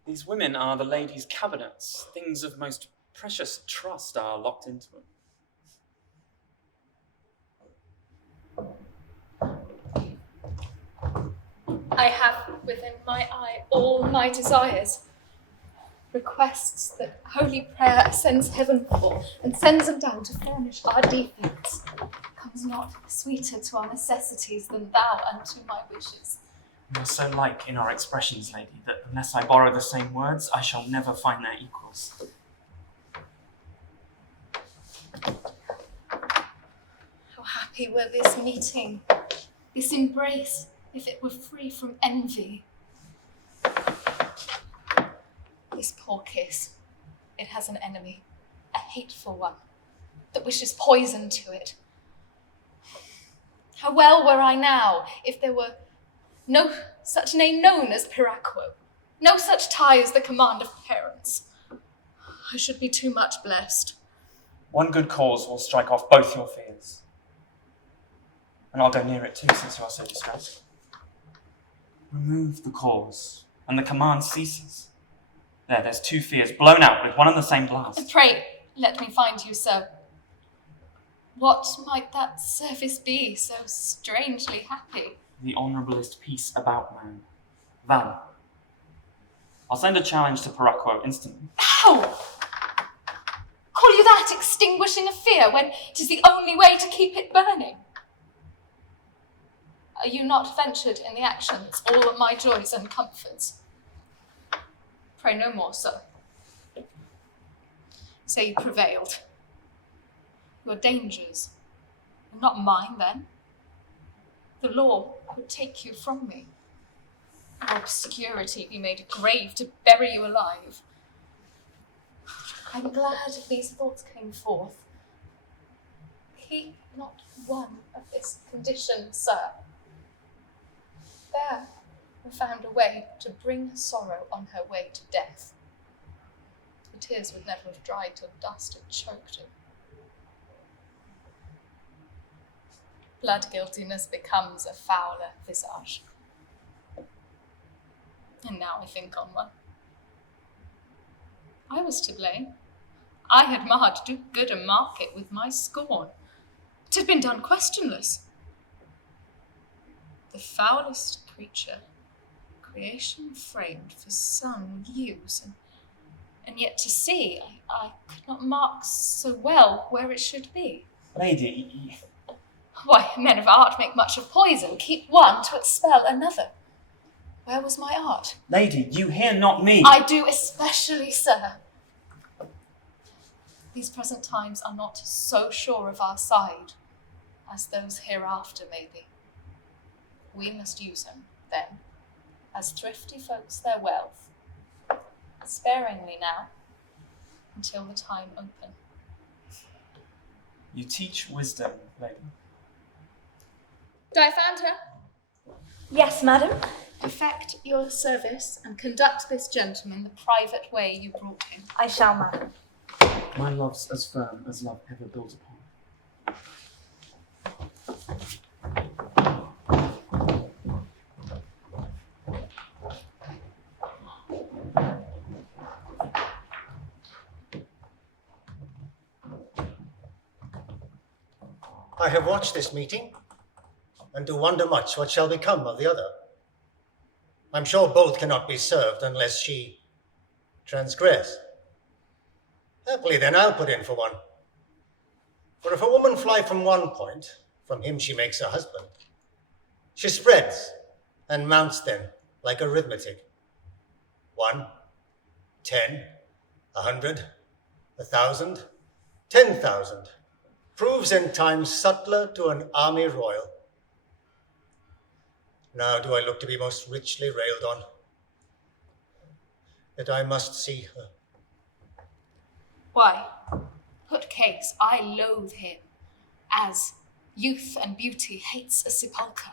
These women are the lady's cabinets. Things of most precious trust are locked into them. I have within my eye all my desires. Requests that holy prayer ascends heaven for, and sends them down to furnish our defects. Comes not sweeter to our necessities than thou unto my wishes. We are so like in our expressions, lady, that unless I borrow the same words, I shall never find their equals. How happy were this meeting, this embrace, if it were free from envy. This poor kiss, it has an enemy, a hateful one, that wishes poison to it. How well were I now if there were no such name known as Piraquo, no such tie as the command of parents. I should be too much blessed. One good cause will strike off both your fears. And I'll go near it too, since you are so distressed. Remove the cause, and the command ceases. There's 2 fears blown out with one and the same blast. Pray, let me find you, sir. What might that service be so strangely happy? The honourablest piece about man. Valor. I'll send a challenge to Piraquo instantly. How? Call you that extinguishing a fear when 'tis the only way to keep it burning? Are you not ventured in the actions, all of my joys and comforts? Pray no more, sir. Say you prevailed. Your dangers were not mine then. The law would take you from me. Your obscurity be made a grave to bury you alive. I'm glad these thoughts came forth. Keep not one of this condition, sir. There we found a way to bring sorrow on her way to death. The tears would never have dried till dust had choked it. Blood guiltiness becomes a fouler visage. And now I think on one. I was to blame. I had marred too good a market with my scorn. It had been done questionless. The foulest creature, creation framed for some use, and yet to see, I could not mark so well where it should be. Lady, Why, men of art make much of poison, keep one to expel another. Where was my art? lady, you hear not me. I do especially, sir. These present times are not so sure of our side as those hereafter may be. We must use them, then, as thrifty folks their wealth, sparingly now, until the time open. You teach wisdom, lady. Do I find her? Yes, madam. Perfect your service and conduct this gentleman the private way you brought him. I shall, madam. My love's as firm as love ever built upon. I have watched this meeting, and do wonder much what shall become of the other. I'm sure both cannot be served unless she transgress. Happily then I'll put in for one. For if a woman fly from one point, from him she makes a husband. She spreads, and mounts then like arithmetic. 1, 10, 100, 1,000, 10,000. Proves in time sutler to an army royal. Now do I look to be most richly railed on, that I must see her. Why, put case, I loathe him, as youth and beauty hates a sepulchre.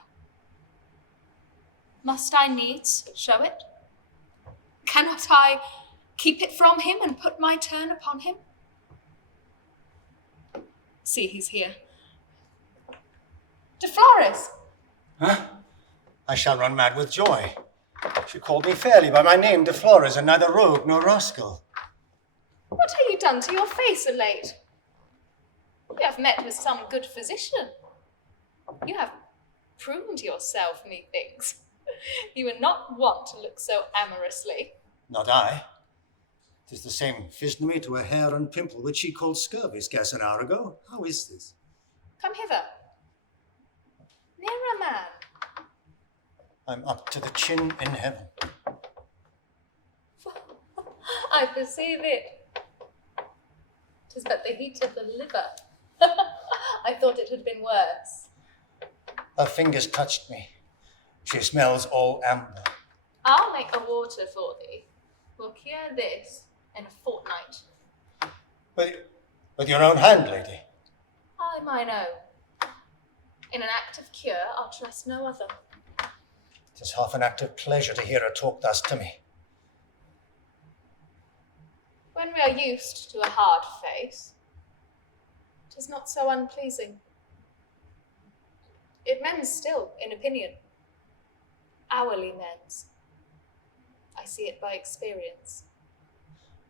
Must I needs show it? Cannot I keep it from him and put my turn upon him? See, he's here. De Flores! Huh? I shall run mad with joy. She called me fairly by my name, De Flores, and neither rogue nor rascal. What have you done to your face of late? You have met with some good physician. You have pruned yourself, methinks. You were not wont to look so amorously. Not I. 'Tis the same physiognomy to a hair and pimple which she called scurvy scarce an hour ago. How is this? Come hither. Nearer, man. I'm up to the chin in heaven. I perceive it. 'Tis but the heat of the liver. I thought it had been worse. Her fingers touched me. She smells all amber. I'll make a water for thee. We'll cure this in a fortnight. With your own hand, lady. I mine own. In an act of cure, I'll trust no other. 'Tis half an act of pleasure to hear her talk thus to me. When we are used to a hard face, 'tis not so unpleasing. It mends still, in opinion. Hourly mends. I see it by experience.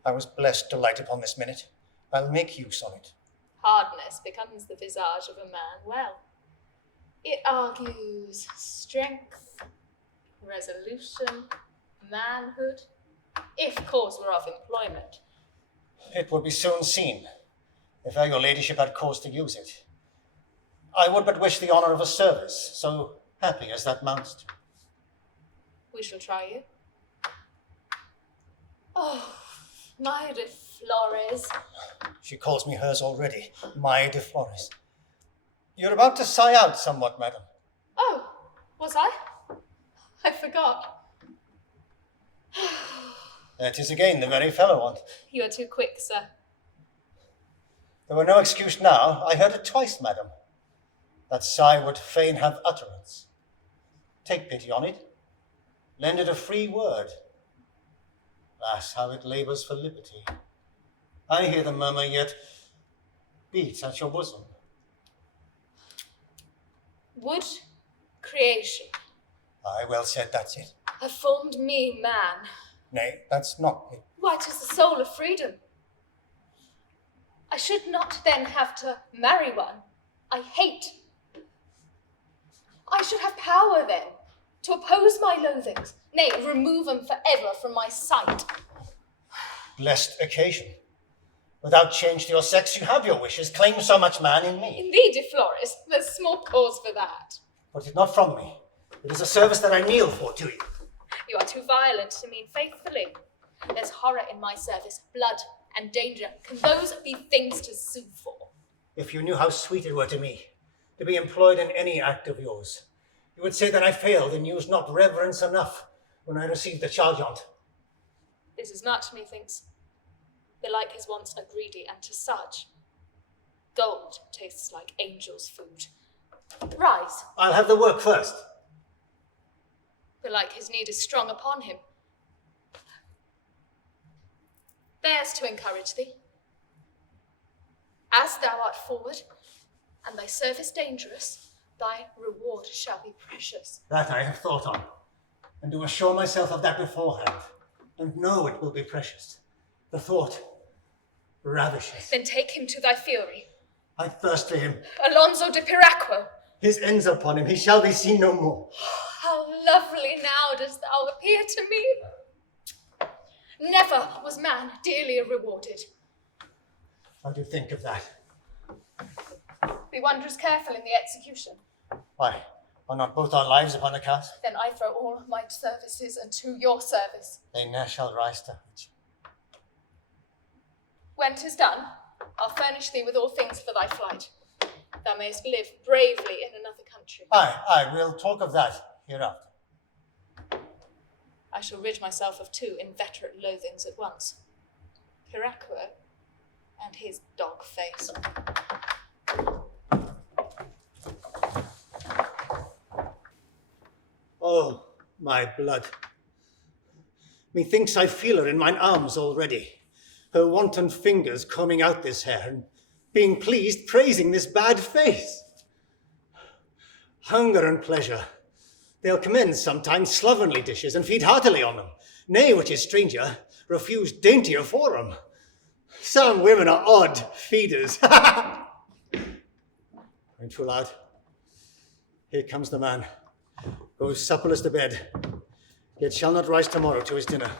I was blessed to light upon this minute. I'll make use on it. Hardness becomes the visage of a man well. It argues strength, resolution, manhood, if cause were of employment. It would be soon seen, if your ladyship had cause to use it. I would but wish the honour of a service, so happy as that mounts to. We shall try you. Oh, my de Flores. She calls me hers already, my De Flores. You're about to sigh out somewhat, madam. Oh, was I? I forgot. That is again the very fellow on't. You are too quick, sir. There were no excuse now. I heard it twice, madam. That sigh would fain have utterance. Take pity on it. Lend it a free word. Alas, how it labours for liberty. I hear the murmur yet beats at your bosom. Would creation Aye, well said, that's it. have formed me man? Nay, that's not it. Why, 'tis the soul of freedom. I should not then have to marry one I hate. I should have power then to oppose my loathings, nay, remove them forever from my sight. Blessed occasion. Without change to your sex, you have your wishes. Claim so much man in me. Indeed, De Flores, there's small cause for that. Put it not from me. It is a service that I kneel for to you. You are too violent to mean faithfully. There's horror in my service, blood and danger. Can those be things to sue for? If you knew how sweet it were to me to be employed in any act of yours, you would say that I failed and used not reverence enough when I received the charge on't. This is much, methinks. Belike his wants are greedy, and to such, gold tastes like angel's food. Rise. I'll have the work first. Belike his need is strong upon him. There's to encourage thee. As thou art forward, and thy service dangerous, thy reward shall be precious. That I have thought on, and do assure myself of that beforehand, and know it will be precious. The thought ravishes. Then take him to thy fury. I thirst for him. Alonso de Piraquo. His ends upon him, he shall be seen no more. How lovely now dost thou appear to me. Never was man dearly rewarded. How do you think of that? Be wondrous careful in the execution. Why, Are not both our lives upon the cast? Then I throw all my services unto your service. They ne'er shall rise to hurt you. When 'tis done, I'll furnish thee with all things for thy flight. Thou mayst live bravely in another country. Aye, we'll talk of that hereafter. I shall rid myself of two inveterate loathings at once. Piracquo and his dog face. Oh, my blood. Methinks I feel her in mine arms already, her wanton fingers combing out this hair, and being pleased praising this bad face. Hunger and pleasure, they'll commend sometimes slovenly dishes, and feed heartily on them. Nay, which is stranger, refuse daintier for 'em. Some women are odd feeders. And true lad, here comes the man. Goes supperless to bed, yet shall not rise tomorrow to his dinner.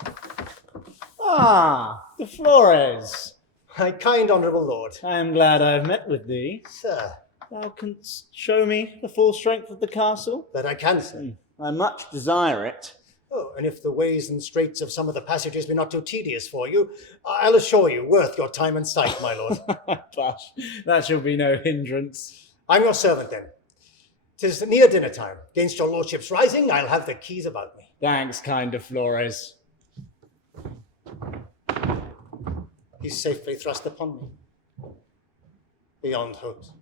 Ah, de Flores. My kind honourable lord. I am glad I have met with thee. Sir. Thou canst show me the full strength of the castle? That I can, sir. I much desire it. Oh, and if the ways and straits of some of the passages be not too tedious for you, I'll assure you, worth your time and sight, my lord. Tush, that shall be no hindrance. I'm your servant, then. 'Tis near dinner time. Against your lordship's rising, I'll have the keys about me. Thanks, kind of Flores. He's safely thrust upon me. Beyond hopes.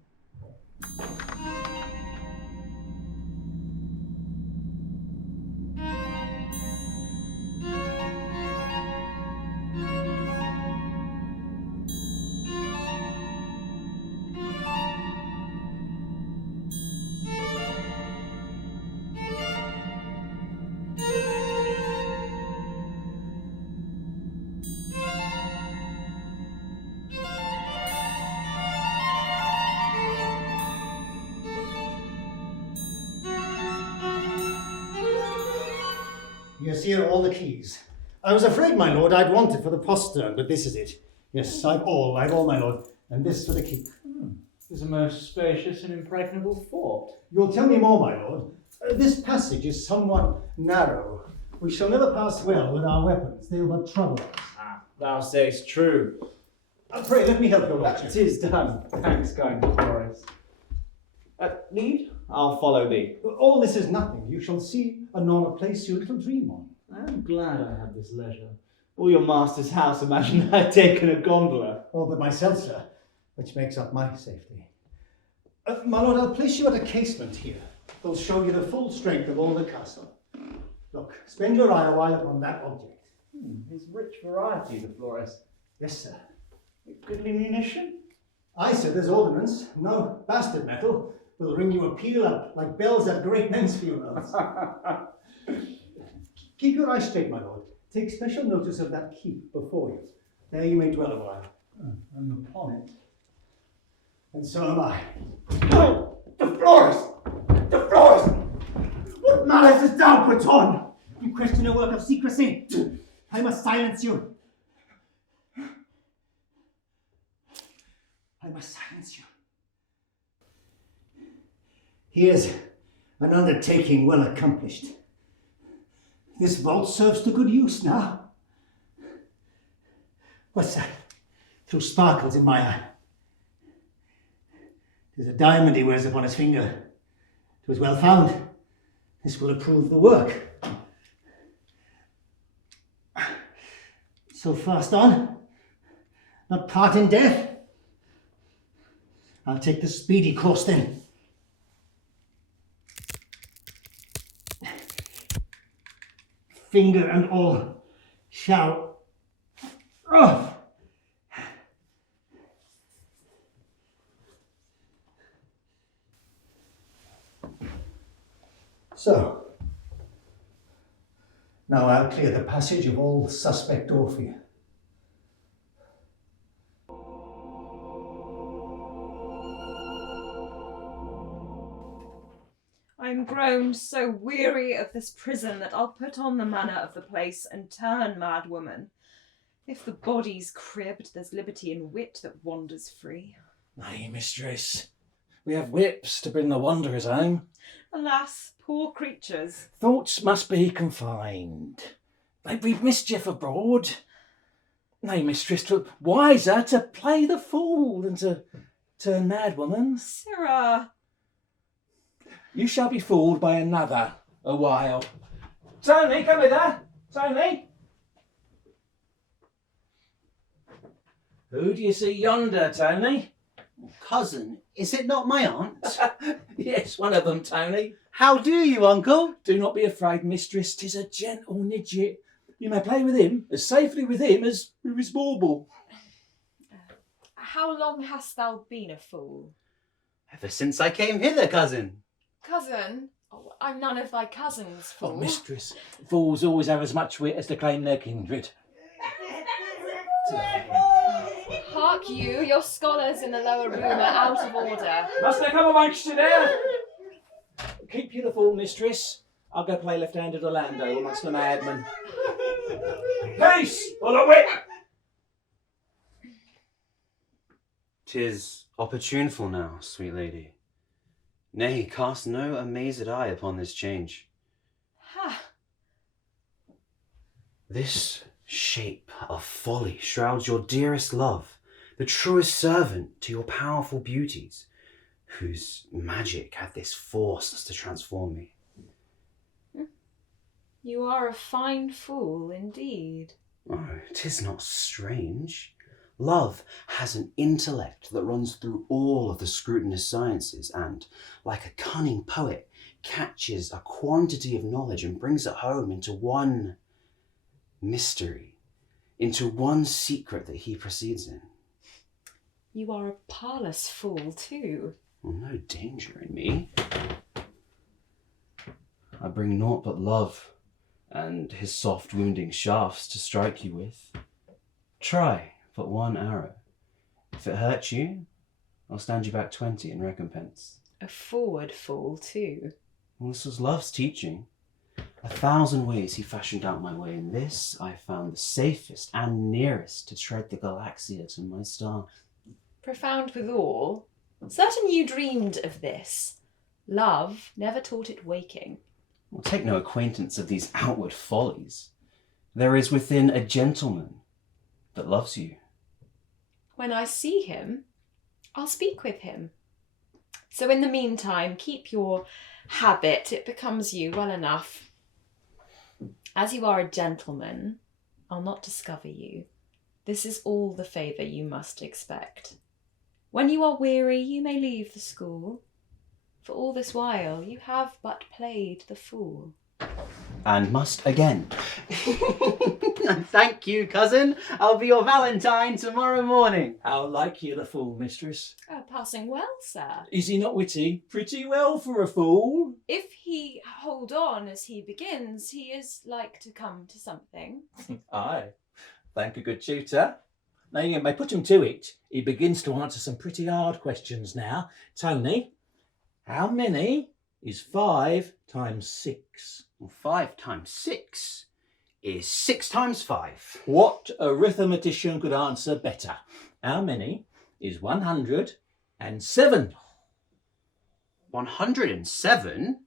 Yes, here are all the keys. I was afraid, my lord, I'd want it for the postern, but this is it. Yes, I've all, my lord, and this for the keep. It's a most spacious and impregnable fort. You'll tell me more, my lord. This passage is somewhat narrow. We shall never pass well with our weapons. They'll but trouble us. Ah, thou sayest true. Pray, let me help your That lordship. is done. Thanks, kind of Flores. Lead, I'll follow thee. All this is nothing. You shall see anon a place you little dream on. I am glad I have this leisure. All your master's house imagined I had taken a gondola. All but myself, sir, which makes up my safety. My lord, I'll place you at a casement here. They'll show you the full strength of all the castle. Look, spend your eye a while upon that object. His rich variety, de Flores. Yes, sir. Goodly munition? Aye, sir, there's ordnance. No bastard metal. Will ring you a peal up like bells at great men's funerals. Keep your eyes straight, my lord. Take special notice of that keep before you. There you may dwell a while. I'm upon it. And so am I. Oh, de Flores! De Flores! What malice is thou put on? You question a work of secrecy. I must silence you. I must silence you. Here's an undertaking well accomplished. This vault serves to good use now. What's that? Through sparkles in my eye. 'Tis a diamond he wears upon his finger. 'Twas well found. This will approve the work. So fast on? Not part in death? I'll take the speedy course then. Finger and all shall. Oh. So, now I'll clear the passage of all suspect Orpheus. I'm grown so weary of this prison that I'll put on the manner of the place and turn mad woman. If the body's cribbed, there's liberty and wit that wanders free. Aye, mistress. We have whips to bring the wanderers home. Alas, poor creatures. Thoughts must be confined. They breed mischief abroad. Nay, mistress, 'twere wiser to play the fool than to turn mad woman. Sirrah. You shall be fooled by another a while. Tony, come hither. Tony. Who do you see yonder, Tony? Cousin, is it not my aunt? Yes, one of them, Tony. How do you, uncle? Do not be afraid, mistress. 'Tis a gentle midget. You may play with him as safely with him as with his bauble. How long hast thou been a fool? Ever since I came hither, cousin. Cousin? Oh, I'm none of thy cousins, fool. Oh, mistress, fools always have as much wit as to claim their kindred. Hark you, your scholars in the lower room are out of order. Must I come amongst you there? Keep you the fool, mistress. I'll go play left-handed Orlando amongst the madmen. Peace, or the whip! 'Tis opportuneful now, sweet lady. Nay, cast no amazed eye upon this change. Ha! This shape of folly shrouds your dearest love, the truest servant to your powerful beauties, whose magic hath this force us to transform me. You are a fine fool indeed. Oh, 'tis not strange. Love has an intellect that runs through all of the scrutinous sciences and, like a cunning poet, catches a quantity of knowledge and brings it home into one mystery, into one secret that he proceeds in. You are a parlous fool too. Well, no danger in me. I bring naught but love and his soft wounding shafts to strike you with. Try but one arrow. If it hurts you, I'll stand you back 20 in recompense. A forward fool too. Well, this was love's teaching. 1,000 ways he fashioned out my way, and this I found the safest and nearest to tread the galaxia to my star. Profound withal, certain you dreamed of this. Love never taught it waking. Well, take no acquaintance of these outward follies. There is within a gentleman that loves you. When I see him, I'll speak with him. So in the meantime, keep your habit. It becomes you well enough. As you are a gentleman, I'll not discover you. This is all the favour you must expect. When you are weary, you may leave the school. For all this while, you have but played the fool. And must again. Thank you, cousin. I'll be your Valentine tomorrow morning. How like you the fool, mistress? Passing well, sir. Is he not witty? Pretty well for a fool. If he hold on as he begins, he is like to come to something. Aye, thank a good tutor. Now you may put him to it. He begins to answer some pretty hard questions now. Tony, how many is 5 times 6? Well, 5 times 6 is 6 times 5. What arithmetician could answer better? How many is 107? 107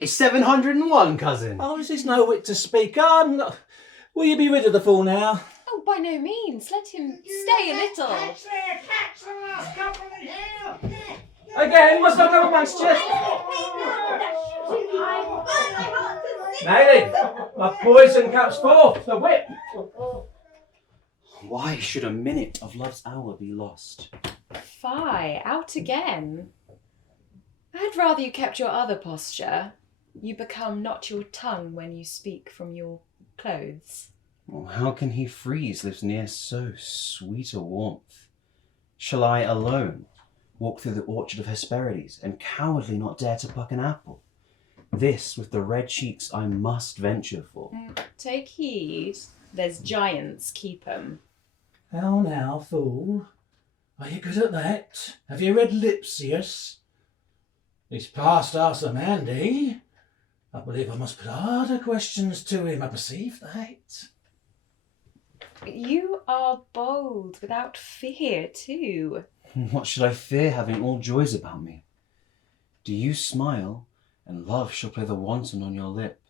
is 701, cousin. Oh, is this no wit to speak on? Will you be rid of the fool now? Oh, by no means. Let him stay a little. Again, must I come amongst you? Nay, my poison comes forth, the whip. Why should a minute of love's hour be lost? Fie, out again. I had rather you kept your other posture. You become not your tongue when you speak from your clothes. Well, how can he freeze lives near so sweet a warmth? Shall I alone walk through the orchard of Hesperides and cowardly not dare to pluck an apple? This with the red cheeks I must venture for. Take heed, there's giants keep 'em. How now, fool? Are you good at that? Have you read Lipsius? He's past Arsamandy. I believe I must put harder questions to him, I perceive that. You are bold without fear too. What should I fear, having all joys about me? Do you smile, and love shall play the wanton on your lip?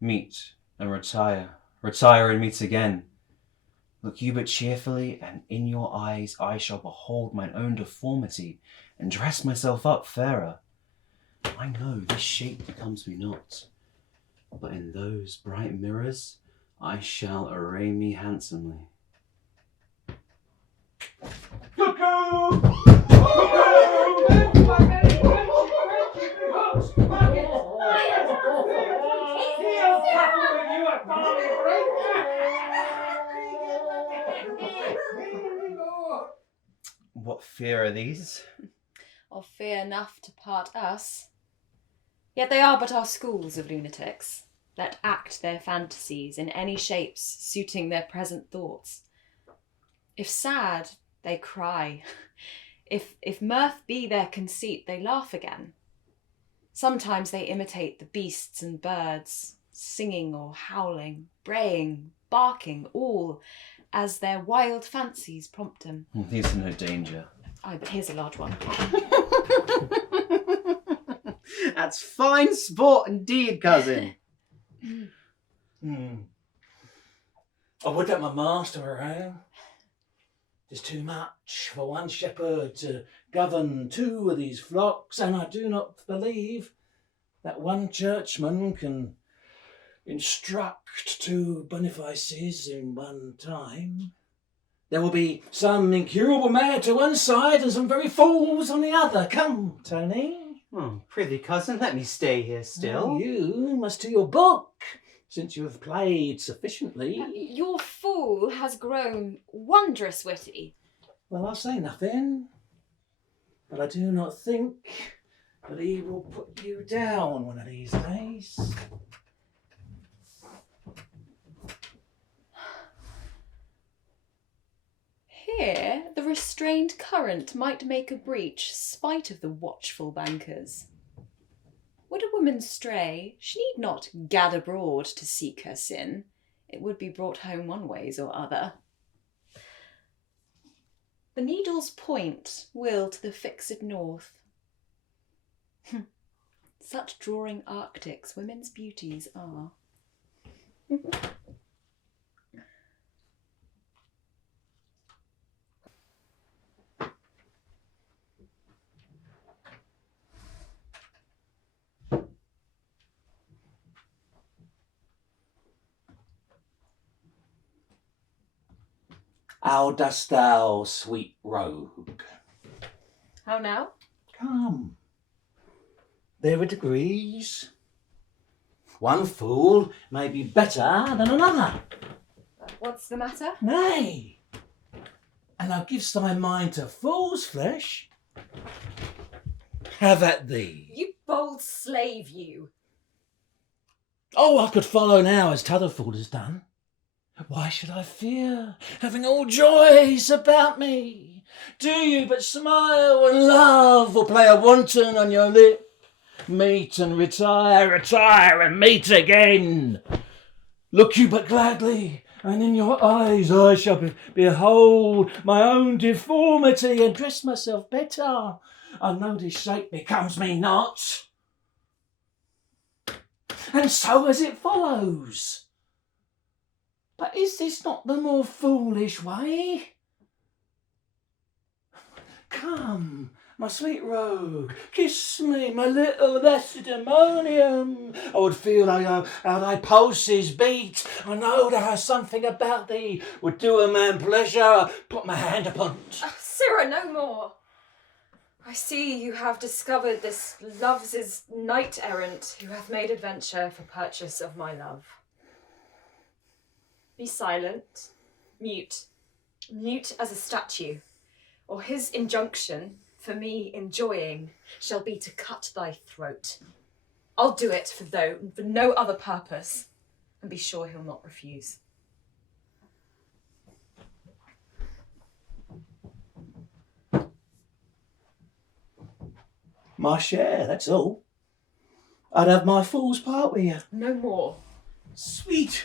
Meet and retire, retire and meet again. Look you but cheerfully, and in your eyes I shall behold mine own deformity, and dress myself up fairer. I know this shape becomes me not, but in those bright mirrors I shall array me handsomely. Cuckoo! What fear are these? Of fear enough to part us. Yet they are but our schools of lunatics, that act their fantasies in any shapes suiting their present thoughts. If sad, they cry. If mirth be their conceit, they laugh again. Sometimes they imitate the beasts and birds, singing or howling, braying, barking, all as their wild fancies prompt them. These are no danger. Aye, but here's a large one. That's fine sport indeed, cousin. I would that my master were around. 'Tis too much for one shepherd to govern 2 of these flocks, and I do not believe that one churchman can instruct 2 benefices in one time. There will be some incurable mad to one side and some very fools on the other. Come, Tony. Oh, prithee, cousin, let me stay here still. Oh, you must do your book, since you have played sufficiently. Your fool has grown wondrous witty. Well, I'll say nothing, but I do not think that he will put you down one of these days. Here, the restrained current might make a breach, spite of the watchful bankers. Would a woman stray, she need not gad abroad to seek her sin. It would be brought home one ways or other. The needle's point will to the fixed north. Such drawing Arctics women's beauties are. How dost thou, sweet rogue? How now? Come. There are degrees. One fool may be better than another. What's the matter? Nay. And thou givest thy mind to fool's flesh. Have at thee. You bold slave, you. Oh, I could follow now as t'other fool has done. Why should I fear, having all joys about me? Do you but smile and love, or play a wanton on your lip? Meet and retire, retire and meet again. Look you but gladly, and in your eyes I shall behold my own deformity, and dress myself better. I know this shape becomes me not. And so as it follows. But is this not the more foolish way? Come, my sweet rogue, kiss me, my little Lacedaemonian. I would feel how thy pulses beat. I know there is something about thee would do a man pleasure. Put my hand upon't. Sirrah, no more. I see you have discovered this love's knight-errant who hath made adventure for purchase of my love. Be silent, mute as a statue, or his injunction, for me enjoying, shall be to cut thy throat. I'll do it for no other purpose, and be sure he'll not refuse. My share, that's all. I'd have my fool's part with you. No more. Sweet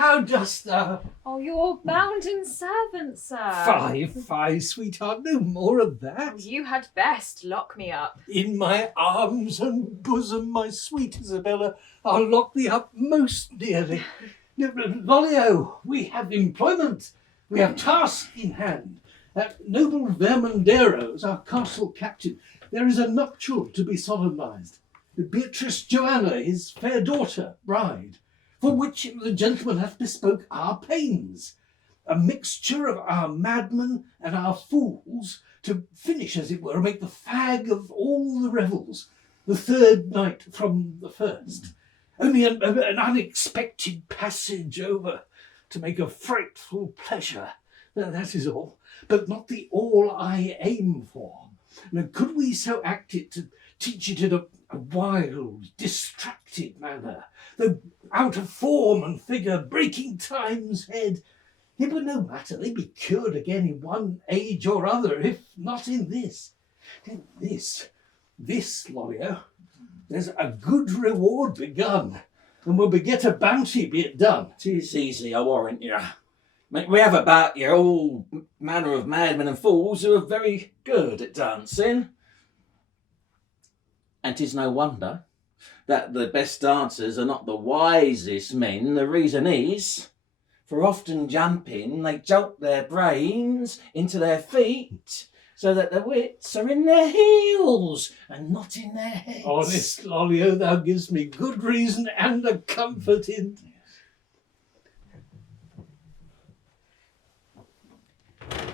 how dost thou? Oh, your bounden servant, sir. Fie, sweetheart, no more of that. You had best lock me up. In my arms and bosom, my sweet Isabella, I'll lock thee up most dearly. Lollio, we have employment, we have task in hand. Noble Vermanderos, our castle captain, there is a nuptial to be solemnized. Beatrice Joanna, his fair daughter, bride, for which the gentleman hath bespoke our pains. A mixture of our madmen and our fools, to finish, as it were, make the fag of all the revels, the third night from the first. Only an unexpected passage over, to make a frightful pleasure. That is all, but not the all I aim for. Now, could we so act it to teach it in a wild, distracted manner, though out of form and figure, breaking time's head, it were no matter, they be cured again in one age or other, if not in this. In this, Lollio, there's a good reward begun, and will beget a bounty, be it done. 'Tis easy, I warrant you. We have about you all manner of madmen and fools who are very good at dancing. And 'tis no wonder that the best dancers are not the wisest men. The reason is, for often jumping, they jolt their brains into their feet, so that the wits are in their heels and not in their heads. Honest, Lollio, thou givest me good reason and a comfort in.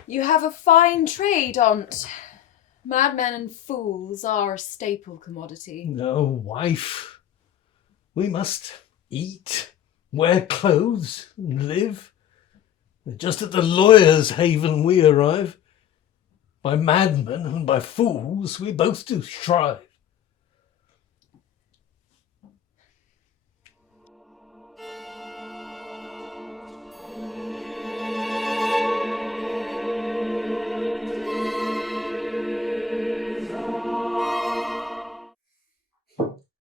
You have a fine trade on't. Madmen and fools are a staple commodity. No, wife. We must eat, wear clothes, and live. Just at the lawyer's haven we arrive. By madmen and by fools we both do strive.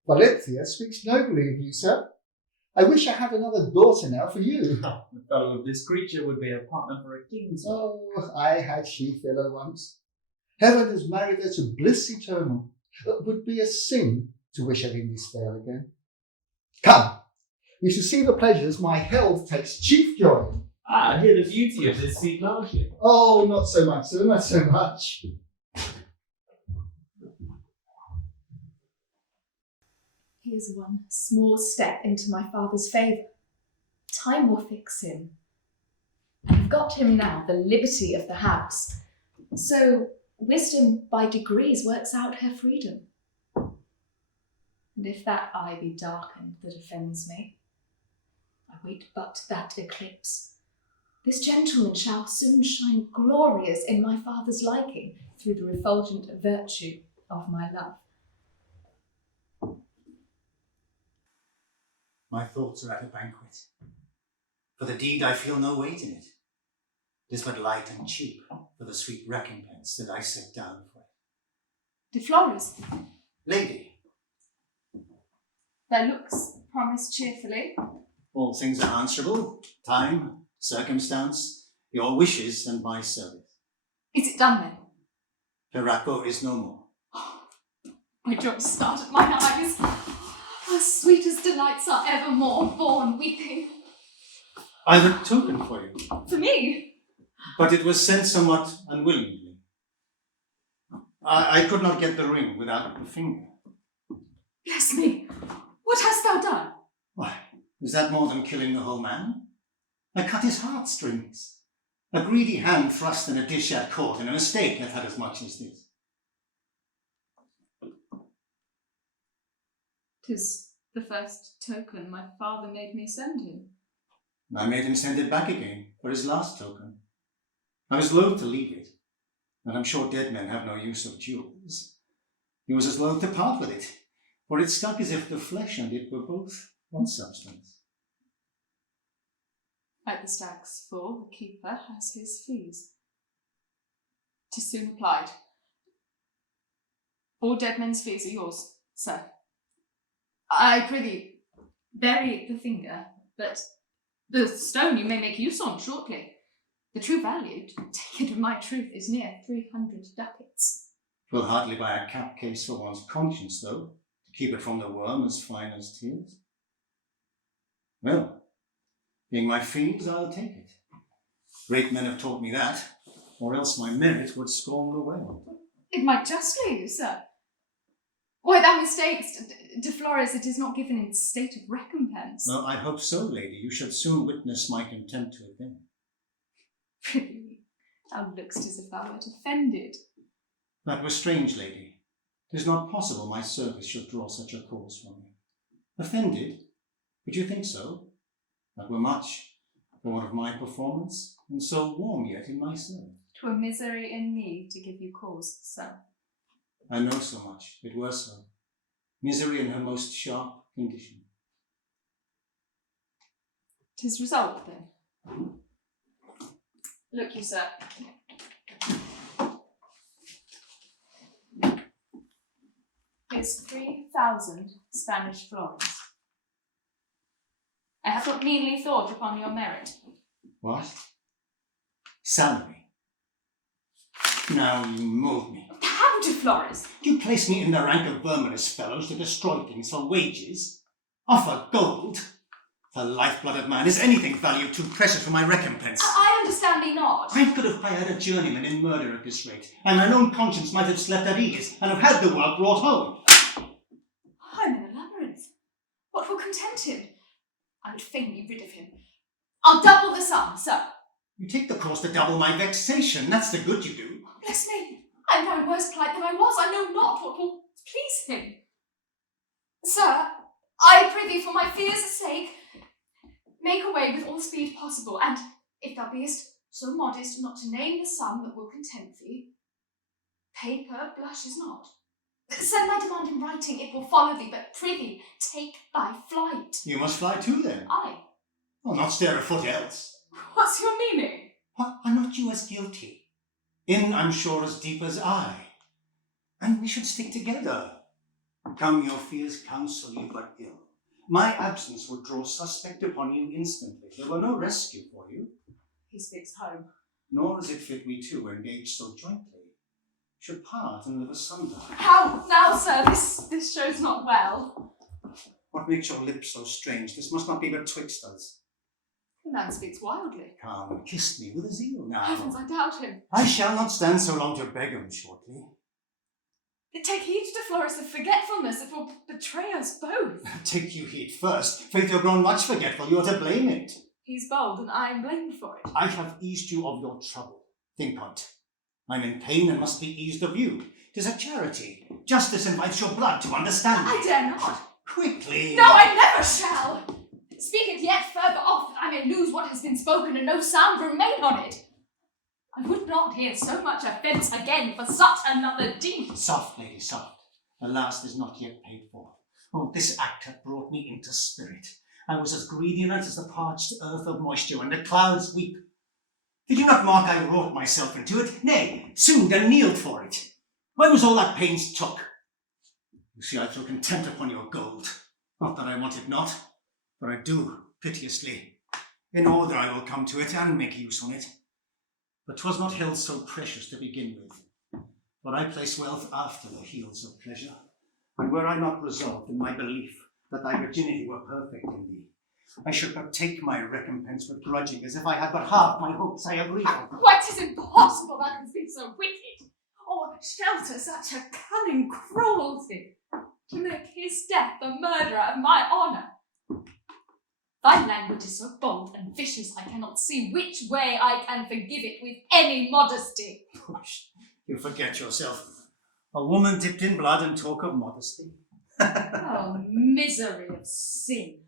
Valencia speaks nobly of you, sir. I wish I had another daughter now for you. The fellow of this creature would be a partner for a king, sir. Oh, I had she-fellow once. Heaven has married her to bliss eternal. It would be a sin to wish her in despair again. Come, you shall see the pleasures my health takes chief joy in. I hear the beauty of this seat largely. Oh, not so much, sir, not so much. Here's one small step into my father's favour. Time will fix him. I've got him now the liberty of the house. So wisdom by degrees works out her freedom. And if that eye be darkened that offends me, I wait but that eclipse. This gentleman shall soon shine glorious in my father's liking through the refulgent virtue of my love. My thoughts are at a banquet. For the deed I feel no weight in it. 'Tis but light and cheap for the sweet recompense that I set down for it. De Flores, Lady, thy looks promise cheerfully. all things are answerable. Time, circumstance, your wishes and my service. Is it done then? Ferraco is no more. My joy start at mine eyes. Our sweetest delights are evermore born weeping. I've a token for you, For me? but it was sent somewhat unwillingly. I could not get the ring without the finger. Bless me. What hast thou done? Why, is that more than killing the whole man? I cut his heartstrings. A greedy hand thrust in a dish at court, and a mistake hath had as much as this. 'Tis the first token my father made me send him. I made him send it back again for his last token. I was loath to leave it, and I'm sure dead men have no use of jewels. He was as loath to part with it, for it stuck as if the flesh and it were both one substance. At the stag's full, the keeper has his fees. 'Tis soon applied. All dead men's fees are yours, sir. I prithee, bury the finger, but The stone you may make use on shortly. The true value, to take it of my truth, is near 300 ducats. 'Twill hardly buy a cap case for one's conscience, though, to keep it from the worm as fine as tears. Well, being my fees, I'll take it. Great men have taught me that, or else my merit would scorn the world. It might justly you, sir. Why, thou mistakes, De Flores, it is not given in state of recompense. No, I hope so, lady. You should soon witness my contempt to it then. Really, thou lookst as if thou wert offended. That was strange, lady. 'Tis not possible my service should draw such a cause from me. Offended? Would you think so? That were much for one of my performance, and so warm yet in my service. 'Twere misery in me to give you cause, sir. I know so much, it were so. Misery in her most sharp condition. 'Tis resolved, then. Look you, sir. Here's 3,000 Spanish florins. I have not meanly thought upon your merit. What? Salary? Now you move me. How, De Flores? You place me in the rank of verminous fellows to destroy things for wages? Offer gold? The lifeblood of man, is anything valued too precious for my recompense? I understand thee not. I could have hired a journeyman in murder at this rate, and mine own conscience might have slept at ease, and have had the work brought home. I'm in a labyrinth. What will content him? I would fain be rid of him. I'll double the sum, sir. You take the course to double my vexation, that's the good you do. Bless me, I am now in worse plight than I was. I know not what will please him. Sir, I prithee for my fears' sake, make away with all speed possible, and if thou beest so modest not to name the sum that will content thee, paper blushes not. Send thy demand in writing, it will follow thee, but prithee, take thy flight. You must fly too, then. Aye. I'll not stir a foot else. What's your meaning? What, are not you as guilty? In, I'm sure, as deep as I. And we should stick together. Come, your fears counsel you but ill. My absence would draw suspect upon you instantly. There were no rescue for you. He speaks home. Nor is it fit we two, engaged so jointly, should part and live asunder. How now, sir? This shows not well. What makes your lips so strange? This must not be betwixt us. The man speaks wildly. Come, kiss me with a zeal now. Heavens, I doubt him. I shall not stand so long to beg him shortly. Take heed, De Flores, of forgetfulness. It will betray us both. Take you heed first. Faith, you're grown much forgetful. You're to blame it. He's bold, and I am blamed for it. I have eased you of your trouble. Think on't. I'm in pain and must be eased of you. 'Tis a charity. Justice invites your blood to understand me. I dare not. Quickly. No, I never shall. Speak it yet further off, that I may lose what has been spoken and no sound remain on it. I would not hear so much offence again for such another deed. Soft, lady, soft. The last is not yet paid for. Oh, this act hath brought me into spirit. I was as greedy in it as the parched earth of moisture when the clouds weep. Did you not mark I wrought myself into it? Nay, soon and kneeled for it. Why was all that pains took? You see, I throw contempt upon your gold. Not that I want it not, for I do, piteously. In order I will come to it and make use on it. But 'twas not held so precious to begin with. For I place wealth after the heels of pleasure. And were I not resolved in my belief that thy virginity were perfect in thee, I should but take my recompense with grudging, as if I had but half my hopes I agreed on. Why, 'tis impossible thou canst be so wicked, or shelter such a cunning cruelty, to make his death the murderer of my honour. Thy language is so bold and vicious, I cannot see which way I can forgive it with any modesty. Push, you forget yourself. A woman dipped in blood and talk of modesty. Oh, misery of sin.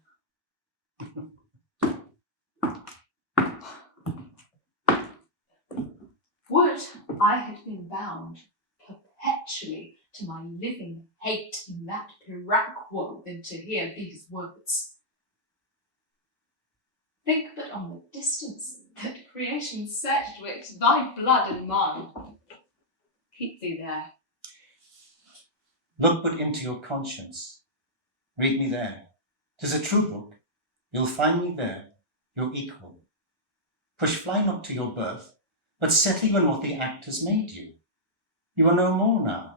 Would I had been bound perpetually to my living hate in that Piraquo than to hear these words. Think but on the distance that creation set twixt thy blood and mine. Keep thee there. Look but into your conscience. Read me there. 'Tis a true book. You'll find me there, your equal. Push fly not to your birth, but settle you in what the act has made you. You are no more now.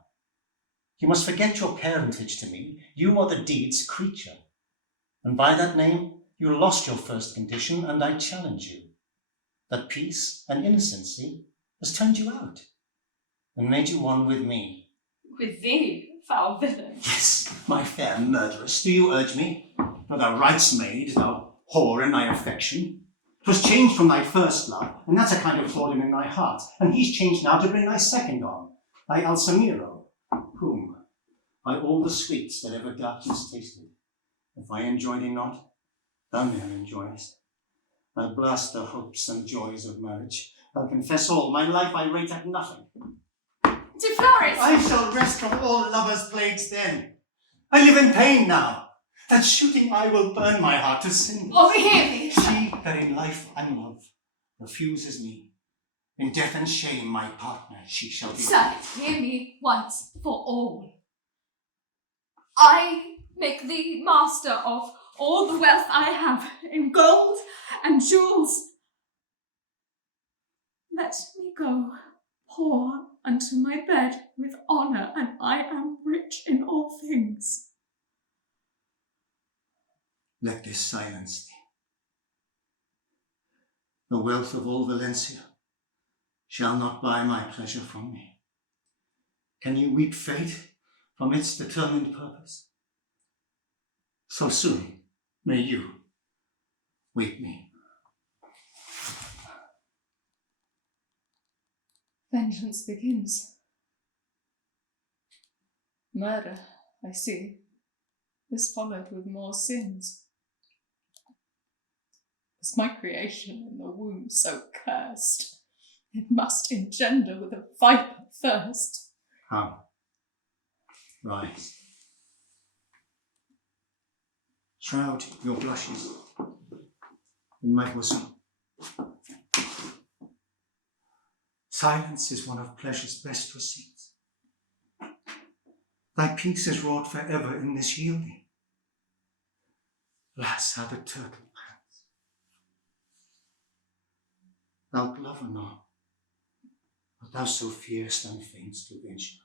You must forget your parentage to me. You are the deed's creature. And by that name, you lost your first condition, and I challenge you. That peace and innocency has turned you out and made you one with me. With thee, foul villain. Yes, my fair murderess, do you urge me? O thou rights maid, thou whore in thy affection. 'Twas changed from thy first love, and that's a kind of whoredom in thy heart, and he's changed now to bring thy second on, thy Alsamiro, whom, by all the sweets that ever darkness tasted, if I enjoy thee not, thou ne'er enjoyest. I blast the hopes and joys of marriage. I'll confess all, my life I rate at nothing. De Flores! I shall rest from all lovers' plagues then. I live in pain now. That shooting eye will burn my heart to sin. Overhear me! She that in life and love refuses me, in death and shame my partner she shall be. Sir, hear me once for all. I make thee master of all the wealth I have in gold and jewels. Let me go, poor unto my bed with honour, and I am rich in all things. Let this silence thee. The wealth of all Valencia shall not buy my pleasure from me. Can you weep fate from its determined purpose? So soon may you weep me. Vengeance begins. Murder, I see, is followed with more sins. Is my creation in the womb so cursed? It must engender with a viper first. Come, rise. Shroud your blushes in my bosom. Silence is one of pleasure's best receipts. Thy peace is wrought forever in this yielding. Alas, how the turtle pants. Thou lover not, but thou so fierce and faints to venture.